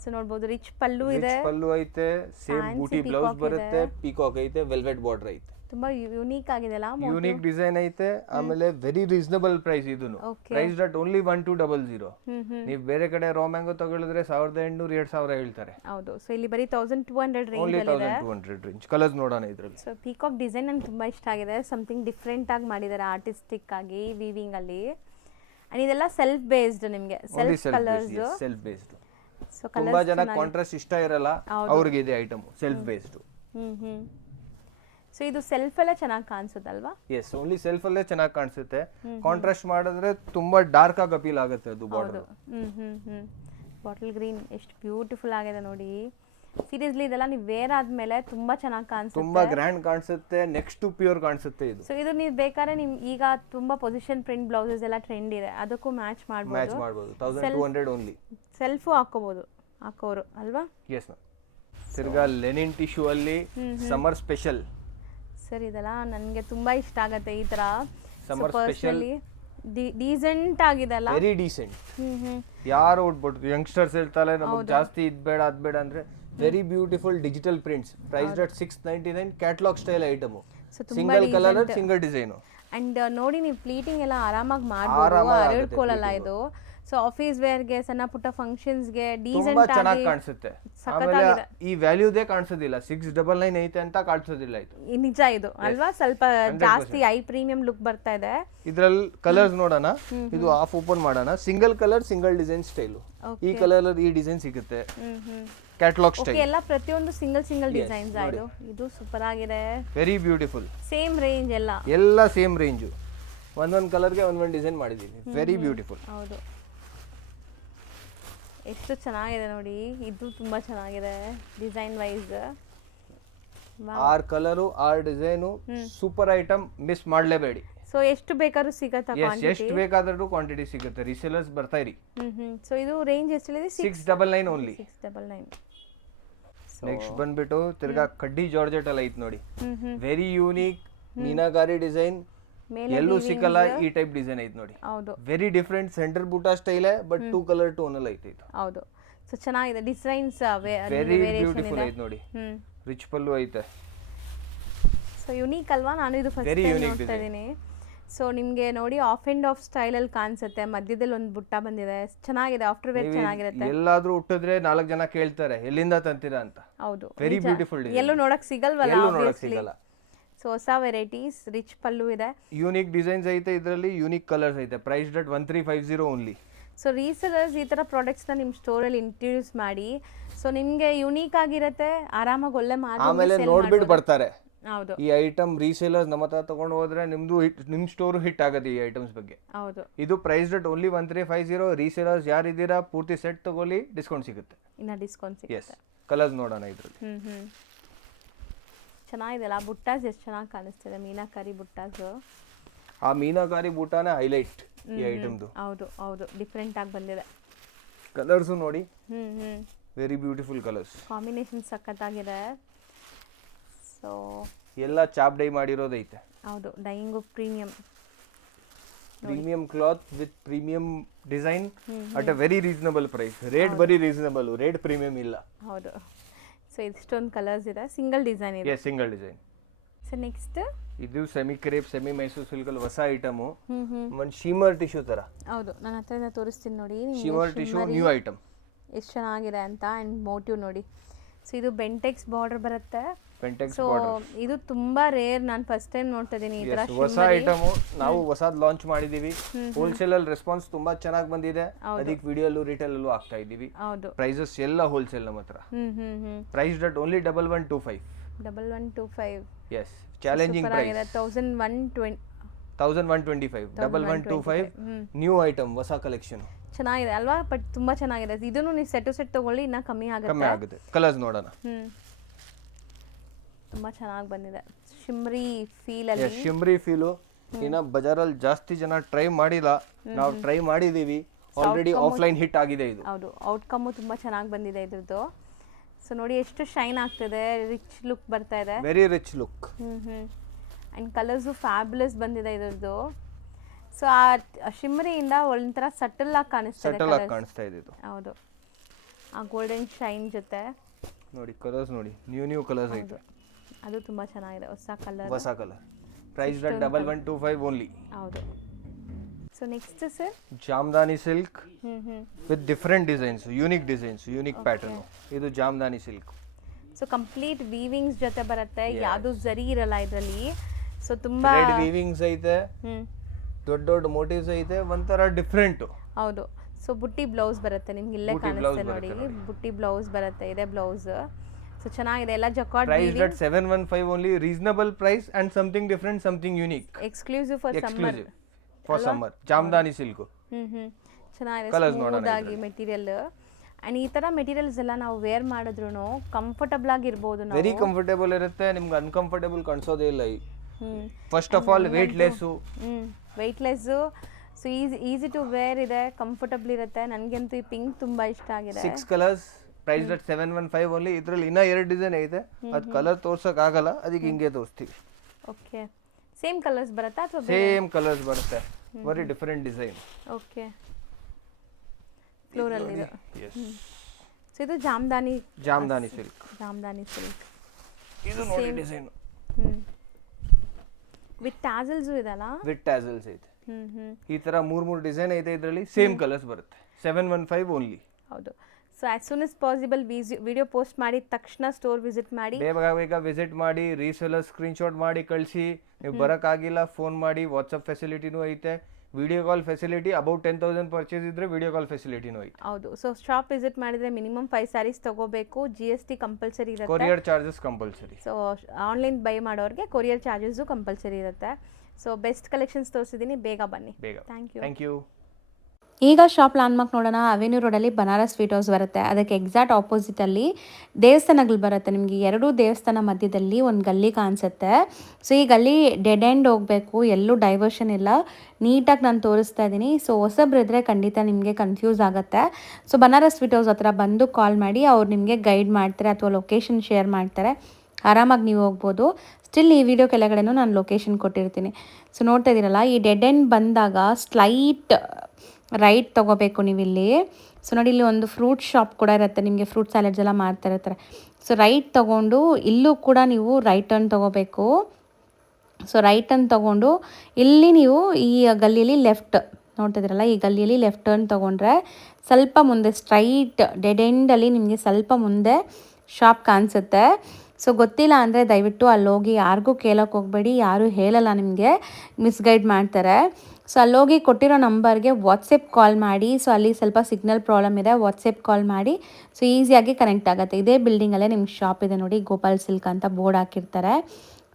ಸೊ ನೋಡ್ಬೋದು, ರಿಚ್ ಪಲ್ಲು ಇದೆ, ಪಲ್ಲು ಐತೆ, ಸೇಮ್ ಬೂಟಿ ಬ್ಲೌಸ್ ಬರುತ್ತೆ, ಪೀಕಾಕ್ ಐತೆ, ವೆಲ್ವೆಟ್ ಬಾರ್ಡರ್ ಐತೆ. ತುಂಬಾ ಯೂನಿಕ್ ಆಗಿದೆ ಅಲ್ಲ, ಯೂನಿಕ್ ಡಿಸೈನ್ ಐತೆ. ಆಮೇಲೆ ವೆರಿ ರೀಸನಬಲ್ ಪ್ರೈಸ್. ಇದನ್ನು ಪ್ರೈಸ್ ಅಟ್ ಓನ್ಲಿ 1200. ನೀವು ಬೇರೆ ಕಡೆ ರಾ ಮ್ಯಾಂಗೋ ತಗೊಳಿದ್ರೆ 1800 2000 ಹೇಳ್ತಾರೆ. ಹೌದು. ಸೊ ಇಲ್ಲಿ ಬರೀ 1200 ರೇಂಜ್ ಓನ್ಲಿ ಅಲ್ಲಿ ಇದೆ. 1200 ರೇಂಜ್. ಕಲರ್ಸ್ ನೋಡೋಣ ಇದರಲ್ಲಿ. ಸೊ ಪೀಕಾಕ್ ಡಿಸೈನ್ ನನಗೆ ತುಂಬಾ ಇಷ್ಟ ಆಗಿದೆ. ಸಮಥಿಂಗ್ ಡಿಫ್ರೆಂಟ್ ಆಗಿ ಮಾಡಿದ್ದಾರೆ, ಆರ್ಟಿಸ್ಟಿಕ್ ಆಗಿ ವೀವಿಂಗ್ ಅಲ್ಲಿ. ಅಂಡ್ ಇದೆಲ್ಲ ಸೆಲ್ಫ್ ಬೇಸ್ಡ್, ನಿಮಗೆ self colours. Self based. So ತುಂಬಾ ಜನ ಕಾಂಟ್ರಾಸ್ಟ್ ಇಷ್ಟ ಇರಲ್ಲ, ಅವ್ರಿಗೆ ಇದೆ ಐಟಮ್ ಸೆಲ್ಫ್ ಬೇಸ್ಡ್. ಸೊ ಇದು ಸೆಲ್ಫ್ ಎಲ್ಲ ಚೆನ್ನಾಗಿ ಕಾಣಿಸುತ್ತಲ್ವಾ? ಎಸ್, ಓನ್ಲಿ ಸೆಲ್ಫ್ ಅಲ್ಲೇ ಚೆನ್ನಾಗಿ ಕಾಣಿಸುತ್ತೆ. ಕಾಂಟ್ರಾಸ್ಟ್ ಮಾಡಿದ್ರೆ ತುಂಬಾ ಡಾರ್ಕ್ ಆಗಿ ಅಪೀಲ್ ಆಗುತ್ತೆ ಅದು ಬಾರ್ಡರ್. ಬಾಟಲ್ ಗ್ರೀನ್ ಎಷ್ಟು ಬ್ಯೂಟಿಫುಲ್ ಆಗಿದೆ ನೋಡಿ. ಸೀರಿಯಸ್ಲಿ ಇದೆಲ್ಲ ನೀವು ವೇರ್ ಆದ್ಮೇಲೆ ತುಂಬಾ ಚೆನ್ನಾಗಿ ಕಾಣಿಸುತ್ತೆ, ತುಂಬಾ ಗ್ರ್ಯಾಂಡ್ ಕಾಣಿಸುತ್ತೆ, ನೆಕ್ಸ್ಟ್ ಟು ಪ್ಯೂರ್ ಕಾಣಿಸುತ್ತೆ ಇದು. ಸೊ ಇದು ನೀವು ಬೇಕಾದ್ರೆ ನಿಮ್ ಈಗ ತುಂಬಾ ಪೊಸಿಷನ್ ಪ್ರಿಂಟ್ ಬ್ಲೌಸಸ್ ಎಲ್ಲ ಟ್ರೆಂಡ್ ಇದೆ, ಅದಕ್ಕೂ ಮ್ಯಾಚ್ ಮಾಡಬಹುದು. 1200 ಓನ್ಲಿ. ಸೆಲ್ಫು ಹಾಕೋಬಹುದು ಹಾಕೋರು ಅಲ್ವಾ? Yes ma'am. ತಿರ್ಗಾ ಲೆನಿನ್ ಟಿಶ್ಯೂ ಅಲ್ಲಿ ಸಮ್ಮರ್ ಸ್ಪೆಷಲ್. ಸರ್ ಇದೆಲ್ಲ ನನಗೆ ತುಂಬಾ ಇಷ್ಟ ಆಗತ್ತೆ ಈ ತರ. ಸಮ್ಮರ್ ಸ್ಪೆಷಲ್ ಡೀಸೆಂಟ್ ಆಗಿದೆ ಅಲ್ಲ, ವೆರಿ ಡೀಸೆಂಟ್. ಯಾರು ಉಟ್ಬಿಟ್ಟು ಯಂಗ್ಸ್ಟರ್ಸ್ ಹೇಳ್ತಾರೆ ನಮಗೆ ಜಾಸ್ತಿ ಇದ್ಬೇಡ ಅದ್ಬೇಡ ಅಂದ್ರೆ very beautiful digital prints. Price at 699. Catalogue style item, single colour single design. And ನೋಡಿ ನೀವು ಪ್ಲೀಟಿಂಗ್ ಎಲ್ಲ ಆರಾಮಾಗಿ ಮಾಡಬಹುದು, ಹರಡ್ಕೊಳ್ಳಲ್ಲ ಇದು. ಸೊ ಆಫೀಸ್ ವೇರ್ಗೆ ಸಣ್ಣ ಪುಟ್ಟ ಫಂಕ್ಷನ್ಸ್ಗೆ ತುಂಬಾ ಡೀಸೆಂಟ್ ಚೆನ್ನಾಗಿ ಆಗಿ ಕಾಣಿಸುತ್ತೆ. ಆಮೇಲೆ ಸಖತ್ತಾಗಿದೆ. ಈ ವ್ಯಾಲ್ಯೂದೇ ಕಾಣಿಸೋದಿಲ್ಲ, 699 ಐತೆ ಅಂತ ಕಾಣಿಸೋದಿಲ್ಲ ಇದು. ನಿಜ ಇದು ಅಲ್ವಾ, ಸ್ವಲ್ಪ ಜಾಸ್ತಿ ಐ ಪ್ರೀಮಿಯಂ ಲುಕ್ ಬರ್ತಾ ಇದೆ. ಇದ್ರಲ್ಲಿ ಕಲರ್ಸ್ ನೋಡೋಣ. ಇದು ಆಫ್ ಓಪನ್ ಮಾಡೋಣ. Single colour single design style. ಈ ಕಲರ್ ಈ ಡಿಸೈನ್ ಸಿಗುತ್ತೆ, ಕ್ಯಾಟಲಾಗ್ ಓಕೆ, ಸ್ಟೈಲ್. ಎಲ್ಲ ಪ್ರತಿಯೊಂದು ಸಿಂಗಲ್ ಡಿಸೈನ್ಸ್ ಆಯ್ತು. ಇದು ಸೂಪರ್ ಆಗಿದೆ, ವೆರಿ ಬ್ಯೂಟಿಫುಲ್. ಸೇಮ್ ರೇಂಜ್ ಎಲ್ಲ ಸೇಮ್ ರೇಂಜು. ಒಂದೊಂದು ಕಲರ್ಗೆ ಒಂದೊಂದು ಡಿಸೈನ್ ಮಾಡಿದ್ದೀವಿ. Very beautiful. ಹೌದು, ಎಷ್ಟು ಚೆನ್ನಾಗಿದೆ ನೋಡಿ. ಇದು ತುಂಬಾ ಚೆನ್ನಾಗಿದೆ ಡಿಸೈನ್ ವೈಸ್. ಆರ್ ಕಲರು ಆರ್ ಡಿಸೈನು ಸೂಪರ್ ಐಟಮ್, ಮಿಸ್ ಮಾಡಲೇಬೇಡಿ. ಸೊ ಎಷ್ಟು ಬೇಕಾದ್ರೂ ಸಿಗತ್ತಾ ಕ್ವಾಂಟಿಟಿ? ಎಷ್ಟು ಬೇಕಾದ್ರೂ ಕ್ವಾಂಟಿಟಿ ಸಿಗುತ್ತೆ. ರೀಸೇಲರ್ಸ್ ಬರ್ತಾ ಇರಿ. ಸೊ ಇದು ರೇಂಜ್ ಎಷ್ಟಿದೆ? 699 ಓನ್ಲಿ. 699. ನೆಕ್ಸ್ಟ್ ಬಂದ್ಬಿಟ್ಟು ತಿರ್ಗಾ ಕಡ್ಡಿ ಜಾರ್ಜೆಟ್ ಎಲ್ಲ ಐತ್ ನೋಡಿ. ವೆರಿ ಯೂನಿಕ್ ಮೀನಾಕಾರಿ ಡಿಸೈನ್, ಎಲ್ಲೂ ಸಿಕ್ಕಲ್ಲ ಈ ಟೈಪ್ ಡಿಸೈನ್ ಐತ್ ನೋಡಿ. ಹೌದು, very different centre buta style, but 2 colour tone ಅಲ್ಲಿ ಐತೆ ಇದು. ಹೌದು. ಸೊ ಚೆನ್ನಾಗಿದೆ ಡಿಸೈನ್ಸ್, ವೆರಿ ಬ್ಯೂಟಿಫುಲ್ ಐತ್ ನೋಡಿ. ರಿಚ್ ಪಲ್ಲು ಐತೆ. ಸೊ ಯುನೀಕ್ ಅಲ್ವಾ? ನಾನು ಇದು ಫಸ್ಟ್ Very ಟೈಮ್ unique ನೋಡ್ತಾ design. ಇದ್ದೀನಿ. ಸೊ ನಿಮಗೆ ನೋಡಿ ಆಫ್ ಅಂಡ್ ಆಫ್ ಸ್ಟೈಲಲ್ಲಿ ಕಾಣಿಸುತ್ತೆ. ಮಧ್ಯದಲ್ಲಿ ಒಂದು ಬುಟ್ಟ ಬಂದಿದೆ, ಚೆನ್ನಾಗಿದೆ. ಆಫ್ಟರ್ ವೇರ್ ಚೆನ್ನಾಗಿರುತ್ತೆ. ಎಲ್ಲಾದ್ರೂ ಹುಟ್ಟಿದ್ರೆ 4 ಜನ ಕೇಳ್ತಾರೆ ಎಲ್ಲಿಂದ ತಂತೀರಾ ಅಂತ. ಹೌದು, ವೆರಿ ಬ್ಯೂಟಿಫುಲ್ ಡಿಸೈನ್. ಎಲ್ಲೂ ನೋಡಕ್ ಸಿಗಲ್ವಲ್ಲ, ಎಲ್ಲೂ ನೋಡಕ್ obviously. ಸಿಗಲ್ಲ. ಸೊ ಹೊಸ ವೆರೈಟೀಸ್, ರಿಚ್ ಪಲ್ಲು ಇದೆ. ಯೂನಿಕ್ ಡಿಸೈನ್ಸ್ ಐತೆ ಇದರಲ್ಲಿ, ಯೂನಿಕ್ ಕಲರ್ಸ್ ಐತೆ. Price at 1350 only. So resellers ಈ ಥರ ಪ್ರಾಡಕ್ಟ್ಸ್ನ ನಿಮ್ಮ ಸ್ಟೋರಲ್ಲಿ ಇಂಟ್ರೊಡ್ಯೂಸ್ ಮಾಡಿ, ಸೊ ನಿಮಗೆ ಯುನೀಕ್ ಆಗಿರುತ್ತೆ, ಆರಾಮಾಗಿ ಒಳ್ಳೆ ಆಮೇಲೆ ನೋಡ್ಬಿಟ್ಟು ಬರ್ತಾರೆ. ಹೌದು, ಈ ಐಟಮ್ ರೀಸೇಲರ್ಸ್ ನಮ್ಮ ಹತ್ರ ತಗೊಂಡು ಹೋದ್ರೆ ನಿಮ್ ಸ್ಟೋರ್ ಹಿಟ್ ಆಗುತ್ತೆ ಈ ಐಟಮ್ಸ್ ಬಗ್ಗೆ. ಹೌದು. ಇದು ಪ್ರೈಸ್ ಡಟ್ ಓನ್ಲಿ 1350. ರೀಸೇಲರ್ಸ್ ಯಾರಿದ್ದೀರಾ ಪೂರ್ತಿ ಸೆಟ್ ತಗೊಳ್ಳಿ, ಡಿಸ್ಕೌಂಟ್ ಸಿಗುತ್ತೆ. ಇನ್ನ ಡಿಸ್ಕೌಂಟ್ ಸಿಗುತ್ತೆ. ಕಲರ್ಸ್ ನೋಡೋಣ ಇದ್ರಲ್ಲಿ. ಚೆನ್ನಾಗಿದೆ ಅಲ್ಲ, ಬುಟ್ಟಾಸ್ ಎಷ್ಟು ಚೆನ್ನಾಗಿ ಕಾಣಿಸ್ತಿದೆ, ಮೀನಾಕಾರಿ ಬುಟ್ಟಾಸ್. ಆ ಮೀನಾಕಾರಿ ಬೂಟಾನೇ ಹೈಲೈಟ್ ಈ ಐಟಮ್ದು. ಹೌದು ಹೌದು, ಡಿಫ್ರೆಂಟ್ ಆಗಿ ಬಂದಿದೆ. ಕಲರ್ಸು ನೋಡಿ, ವೆರಿ ಬ್ಯೂಟಿಫುಲ್ ಕಲರ್ಸ್. ಕಾಂಬಿನೇಷನ್ ಸಖತ್ತಾಗಿದೆ. ಸೊ ಎಲ್ಲ ಚಾಪ್ ಡೈ ಮಾಡಿರೋದೈತೆ. ಹೌದು, dyeing premium cloth with premium design at a very reasonable price. Rate ಬರೀ ರೀಸನಬಲ್, ರೇಟ್ ಪ್ರೀಮಿಯಂ ಇಲ್ಲ. ಹೌದು. ಸೊ ಇಷ್ಟೊಂದು ಕಲರ್ಸ್ ಇದೆ, ಸಿಂಗಲ್ ಡಿಸೈನ್ ಇದೆ. Single design. ಸೊ ನೆಕ್ಸ್ಟ್ ಇದು semi crepe semi Mysuru silk ಅಲ್ಲಿ ಹೊಸ ಐಟಮು. ಒಂದು ಶಿಮರ್ ಟಿಶ್ಯೂ ತರ. ಹೌದು, ನನ್ನ ಹತ್ರದಿಂದ ತೋರಿಸ್ತೀನಿ ನೋಡಿ. ಶಿಮರ್ ಟಿಶ್ಯೂ ನ್ಯೂ ಐಟಮ್, ಎಷ್ಟು ಚೆನ್ನಾಗಿದೆ ಅಂತ. ಆ್ಯಂಡ್ ಮೋಟಿವ್ ನೋಡಿ. ಸೊ ಇದು ಬೆಂಟೆಕ್ಸ್ ಬಾರ್ಡರ್ ಬರುತ್ತೆ. ಸೊ ಇದು ತುಂಬಾ ರೇರ್, ನಾನು ಫಸ್ಟ್ ಟೈಮ್ ನೋಡ್ತಾ ಇದೀನಿ ಈ ತರ ಹೊಸ ಐಟಮ್. ನಾವು ಹೊಸದ್ ಲಾಂಚ್ ಮಾಡಿದೀವಿ. ಹೋಲ್ಸೇಲ್ ಅಲ್ಲಿ ರೆಸ್ಪಾನ್ಸ್ ತುಂಬಾ ಚೆನ್ನಾಗಿ ಬಂದಿದೆ. ಅದಕ್ಕೆ ವಿಡಿಯೋ ಅಲ್ಲೂ ರಿಟೇಲ್ ಅಲ್ಲೂ ಆಗ್ತಾ ಇದೀವಿ. ಹೌದು, ಪ್ರೈಸಸ್ ಎಲ್ಲ ಹೋಲ್ಸೇಲ್ ನಮ್ಮ ಹತ್ರ. Price at only 1125. 1125. Yes, challenging price. 1125. 1125 new item, ಹೊಸ ಕಲೆಕ್ಷನ್. ಚೆನ್ನಾಗಿದೆ ಅಲ್ವಾ? ಬಟ್ ತುಂಬಾ ಚೆನ್ನಾಗಿದೆ. ಇದನ್ನು ನೀವು ಸೆಟ್ ತಗೊಳ್ಳಿ, ಇನ್ನ ಕಮ್ಮಿ ಆಗುತ್ತೆ. ಕಲರ್ಸ್ ನೋಡೋಣ. ತುಂಬಾ ಚೆನ್ನಾಗಿ ಬಂದಿದೆ. ಶಿಮ್ರಿ ಫೀಲ್ ಅಲ್ಲಿ, ಶಿಮ್ರಿ ಫೀಲು. ಇನ್ನ ಬಜಾರಲ್ಲಿ ಜಾಸ್ತಿ ಜನ ಟ್ರೈ ಮಾಡಿಲ್ಲ, ನಾವು ಟ್ರೈ ಮಾಡಿದೀವಿ. ಆಲ್ರೆಡಿ ಆಫ್ಲೈನ್ ಹಿಟ್ ಆಗಿದೆ ಇದು. ಹೌದು, ಔಟ್ಕಮ್ ತುಂಬಾ ಚೆನ್ನಾಗಿ ಬಂದಿದೆ ಇದ್ರದ್ದು. ಸೊ ನೋಡಿ ಎಷ್ಟು ಶೈನ್ ಆಗ್ತಿದೆ, ರಿಚ್ ಲುಕ್ ಬರ್ತಾ ಇದೆ. Very rich look. And colours fabulous ಬಂದಿದೆ ಇದ್ರದ್ದು. ಸೊ ಆ ಶಿಮ್ರಿಯಿಂದ ಒಂಥರ ಸಟಲ್ ಆಗಿ ಕಾಣಿಸ್ತಾ ಇದೆ ಇದು. ಹೌದು, ಆ ಗೋಲ್ಡನ್ ಶೈನ್ ಜೊತೆ ನೋಡಿ ಕಲರ್ಸ್ ನೋಡಿ, ನ್ಯೂ ಕಲರ್ಸ್ ಐತೆ. ಅದು ತುಂಬಾ ಚೆನ್ನಾಗಿದೆ, ಹೊಸ ಕಲರ್. Price at 1125 only. ಹೌದು. So next sir, jamdani silk with different designs, unique designs, unique pattern. ಇದು jamdani silk. So complete weavings ಜೊತೆ ಬರುತ್ತೆ, ಯಾವುದು ಜರಿ ಇರಲ್ಲ ಇದರಲ್ಲಿ. ಸೊ ತುಂಬಾ ವೀವಿಂಗ್ಸ್ ಐತೆ, ದೊಡ್ಡ ಮೋಟಿವ್ಸ್ ಐತೆ, ಒಂಥರ ಡಿಫ್ರೆಂಟ್. ಹೌದು. ಸೊ ಬುಟ್ಟಿ ಬ್ಲೌಸ್ ಬರುತ್ತೆ ನಿಮ್ಗೆ, ಇಲ್ಲೇ ಕಾಣಿಸುತ್ತೆ ನೋಡಿ. ಬುಟ್ಟಿ ಬ್ಲೌಸ್ ಬರುತ್ತೆ, ಇದೆ ಬ್ಲೌಸ್. ಸೊ ಚೆನ್ನಾಗಿದೆ, ಎಲ್ಲ jacquard. Price at 715 only. Reasonable price and something different, something unique. Exclusive for summer. Jamdani silk. ಚೆನ್ನಾಗಿದೆ, ಸ್ಮೂತ್ ಆಗಿ ಮೆಟೀರಿಯಲ್. ಅಂಡ್ ಈ ತರ ಮೆಟೀರಿಯಲ್ಸ್ ಎಲ್ಲ ನಾವು ವೇರ್ ಮಾಡಿದ್ರು ಕಂಫರ್ಟಬಲ್ ಆಗಿರ್ಬೋದು. ವೆರಿ ಕಂಫರ್ಟೇಬಲ್ ಇರುತ್ತೆ, ನಿಮ್ಗೆ ಅನ್ಕಂಫರ್ಟೇಬಲ್ ಕಾಣಿಸೋದೇ ಇಲ್ಲ. First of all weightless. So easy to wear ಇದೆ, ಕಂಫರ್ಟಬಲ್ ಇರುತ್ತೆ. ನನಗಂತೂ ಈ ಪಿಂಕ್ ತುಂಬಾ ಇಷ್ಟ ಆಗಿದೆ. 6 ಕಲರ್ಸ್. Price at 715 only. ಇದ್ರಲ್ಲಿ ಇನ್ನ 2 ಡಿಸೈನ್ ಐತೆ, ಅದು ಕಲರ್ ತೋರ್ಸಕ್ ಆಗಲ್ಲ, ಅದಕ್ಕೆ ಹಿಂಗೆ ತೋರಿಸ್ತೀವಿ. ಓಕೆ, ಸೇಮ್ ಕಲರ್ಸ್ ಬರುತ್ತಾ ಅಥವಾ ಸೇಮ್ ಕಲರ್ಸ್ ಬರುತ್ತೆ, very different design. Okay, floral ಇದೆ. ಸೊ ಇದು ಜಾಮ್ದಾನಿ ಸಿಲ್ಕ್. ಇದು ನೋಡಿ ಡಿಸೈನ್ ವಿತ್ ಟ್ಯಾಸಲ್ಸ್ ಇದಲ್ಲ. ವಿತ್ ಟ್ಯಾಸಲ್ಸ್ ಐತೆ. ಈ ತರ 3 ಡಿಸೈನ್ ಐತೆ, ಇದರಲ್ಲಿ ಸೇಮ್ ಕಲರ್ಸ್ ಬರುತ್ತೆ. 715 ಓನ್ಲಿ. ಹೌದು. So as soon as possible video post ಮಾಡಿದ ತಕ್ಷಣ ಸ್ಟೋರ್ ವಿಸಿಟ್ ಮಾಡಿ, ಬೇಗ ವಿಸಿಟ್ ಮಾಡಿ, ರೀಸೆಲ್ಲರ್ ಸ್ಕ್ರೀನ್ಶಾಟ್ ಮಾಡಿ ಕಳಿಸಿ. ನೀವು ಬರೋಕ್ಕಾಗಿಲ್ಲ ಫೋನ್ ಮಾಡಿ, ವಾಟ್ಸಪ್ ಫೆಸಿಲಿಟಿನೂ ಐತೆ, video call facility. About 10,000 purchase ಇದ್ರೆ ವಿಡಿಯೋ ಕಾಲ್ ಫೆಸಿಲಿಟಿನೂ ಐತೆ. ಹೌದು. ಸೊ ಶಾಪ್ ವಿಸಿಟ್ ಮಾಡಿದ್ರೆ ಮಿನಿಮಮ್ 5 ಸ್ಯಾರೀಸ್ ತಗೋಬೇಕು, GST ಕಂಪಲ್ಸರಿ ಇರುತ್ತೆ, courier charges compulsory. So online buy ಮಾಡೋರಿಗೆ ಕೊರಿಯರ್ ಚಾರ್ಜಸ್ಸು ಕಂಪಲ್ಸರಿ ಇರುತ್ತೆ. ಸೊ ಬೆಸ್ಟ್ ಕಲೆಕ್ಷನ್ಸ್ ತೋರಿಸಿದ್ದೀನಿ, ಬೇಗ ಬನ್ನಿ. Thank you. ಈಗ ಶಾಪ್ ಲ್ಯಾಂಡ್ಮಾರ್ಕ್ ನೋಡೋಣ. ಅವೆನ್ಯೂ ರೋಡಲ್ಲಿ ಬನಾರಸ್ ಸ್ವೀಟ್ ಹೌಸ್ ಬರುತ್ತೆ. ಅದಕ್ಕೆ ಎಕ್ಸಾಕ್ಟ್ ಆಪೋಸಿಟಲ್ಲಿ ದೇವಸ್ಥಾನಗಳು ಬರುತ್ತೆ. ನಿಮಗೆ 2 ದೇವಸ್ಥಾನ ಮಧ್ಯದಲ್ಲಿ ಒಂದು ಗಲ್ಲಿ ಕಾಣಿಸುತ್ತೆ. ಸೊ ಈ ಗಲ್ಲಿ ಡೆಡ್ ಎಂಡ್ ಹೋಗಬೇಕು, ಎಲ್ಲೂ ಡೈವರ್ಷನ್ ಇಲ್ಲ. ನೀಟಾಗಿ ನಾನು ತೋರಿಸ್ತಾ ಇದ್ದೀನಿ. ಸೊ ಹೊಸಬ್ರಿದ್ರೆ ಖಂಡಿತ ನಿಮಗೆ ಕನ್ಫ್ಯೂಸ್ ಆಗುತ್ತೆ. ಸೊ ಬನಾರಸ್ ಸ್ವೀಟ್ ಹೌಸ್ ಹತ್ರ ಬಂದು ಕಾಲ್ ಮಾಡಿ, ಅವ್ರು ನಿಮಗೆ ಗೈಡ್ ಮಾಡ್ತಾರೆ ಅಥವಾ ಲೊಕೇಶನ್ ಶೇರ್ ಮಾಡ್ತಾರೆ. ಆರಾಮಾಗಿ ನೀವು ಹೋಗ್ಬೋದು. ಸ್ಟಿಲ್ ಈ ವಿಡಿಯೋ ಕೆಳಗಡೆನೂ ನಾನು ಲೊಕೇಶನ್ ಕೊಟ್ಟಿರ್ತೀನಿ. ಸೊ ನೋಡ್ತಾ ಇದ್ದೀರಲ್ಲ, ಈ ಡೆಡ್ ಎಂಡ್ ಬಂದಾಗ ಸ್ಲೈಟ್ ರೈಟ್ ತೊಗೋಬೇಕು ನೀವಿಲ್ಲಿ. ಸೊ ನೋಡಿ, ಇಲ್ಲಿ ಒಂದು ಫ್ರೂಟ್ ಶಾಪ್ ಕೂಡ ಇರುತ್ತೆ, ನಿಮಗೆ ಫ್ರೂಟ್ ಸ್ಯಾಲೆಡ್ಸ್ ಎಲ್ಲ ಮಾಡ್ತಾ ಇರ್ತಾರೆ. ಸೊ ರೈಟ್ ತೊಗೊಂಡು ಇಲ್ಲೂ ಕೂಡ ನೀವು ರೈಟ್ ಟರ್ನ್ ತೊಗೋಬೇಕು. ಸೊ ರೈಟ್ ಟರ್ನ್ ತೊಗೊಂಡು ಇಲ್ಲಿ ನೀವು ಈ ಗಲ್ಲಿಯಲ್ಲಿ ಲೆಫ್ಟ್ ನೋಡ್ತಿದ್ದೀರಲ್ಲ, ಈ ಗಲ್ಲಿಯಲ್ಲಿ ಲೆಫ್ಟ್ ಟರ್ನ್ ತೊಗೊಂಡ್ರೆ ಸ್ವಲ್ಪ ಮುಂದೆ ಸ್ಟ್ರೈಟ್ ಡೆಡ್ ಎಂಡಲ್ಲಿ ನಿಮಗೆ ಸ್ವಲ್ಪ ಮುಂದೆ ಶಾಪ್ ಕಾಣಿಸುತ್ತೆ. ಸೊ ಗೊತ್ತಿಲ್ಲ ಅಂದರೆ ದಯವಿಟ್ಟು ಅಲ್ಲೋಗಿ ಯಾರಿಗೂ ಕೇಳೋಕ್ಕೆ ಹೋಗಬೇಡಿ, ಯಾರೂ ಹೇಳಲ್ಲ, ನಿಮಗೆ ಮಿಸ್ಗೈಡ್ ಮಾಡ್ತಾರೆ. ಸೊ ಅಲ್ಲೋಗಿ ಕೊಟ್ಟಿರೋ ನಂಬರ್ಗೆ ವಾಟ್ಸಪ್ ಕಾಲ್ ಮಾಡಿ. ಸೊ ಅಲ್ಲಿ ಸ್ವಲ್ಪ ಸಿಗ್ನಲ್ ಪ್ರಾಬ್ಲಮ್ ಇದೆ, ವಾಟ್ಸಪ್ ಕಾಲ್ ಮಾಡಿ. ಸೊ ಈಸಿಯಾಗಿ ಕನೆಕ್ಟ್ ಆಗುತ್ತೆ. ಇದೇ ಬಿಲ್ಡಿಂಗಲ್ಲೇ ನಿಮ್ಗೆ ಶಾಪ್ ಇದೆ ನೋಡಿ, ಗೋಪಾಲ್ ಸಿಲ್ಕ್ ಅಂತ ಬೋರ್ಡ್ ಹಾಕಿರ್ತಾರೆ.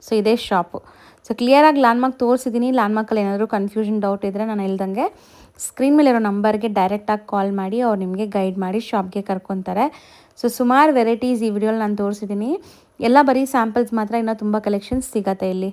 ಸೊ ಇದೇ ಶಾಪು. ಸೊ ಕ್ಲಿಯರಾಗಿ ಲ್ಯಾಂಡ್ಮಾರ್ಕ್ ತೋರಿಸಿದ್ದೀನಿ. ಲ್ಯಾಂಡ್ಮಾರ್ಕಲ್ಲಿ ಏನಾದರೂ ಕನ್ಫ್ಯೂಷನ್ ಡೌಟ್ ಇದ್ದರೆ ನಾನು ಹೇಳ್ದಂಗೆ ಸ್ಕ್ರೀನ್ ಮೇಲಿರೋ ನಂಬರ್ಗೆ ಡೈರೆಕ್ಟಾಗಿ ಕಾಲ್ ಮಾಡಿ, ಅವ್ರು ನಿಮಗೆ ಗೈಡ್ ಮಾಡಿ ಶಾಪ್ಗೆ ಕರ್ಕೊತಾರೆ. ಸೊ ಸುಮಾರು ವೆರೈಟೀಸ್ ಈ ವಿಡಿಯೋಲಿ ನಾನು ತೋರಿಸಿದ್ದೀನಿ. ಎಲ್ಲ ಬರೀ ಸ್ಯಾಂಪಲ್ಸ್ ಮಾತ್ರ, ಇನ್ನೂ ತುಂಬ ಕಲೆಕ್ಷನ್ಸ್ ಸಿಗತ್ತೆ ಇಲ್ಲಿ.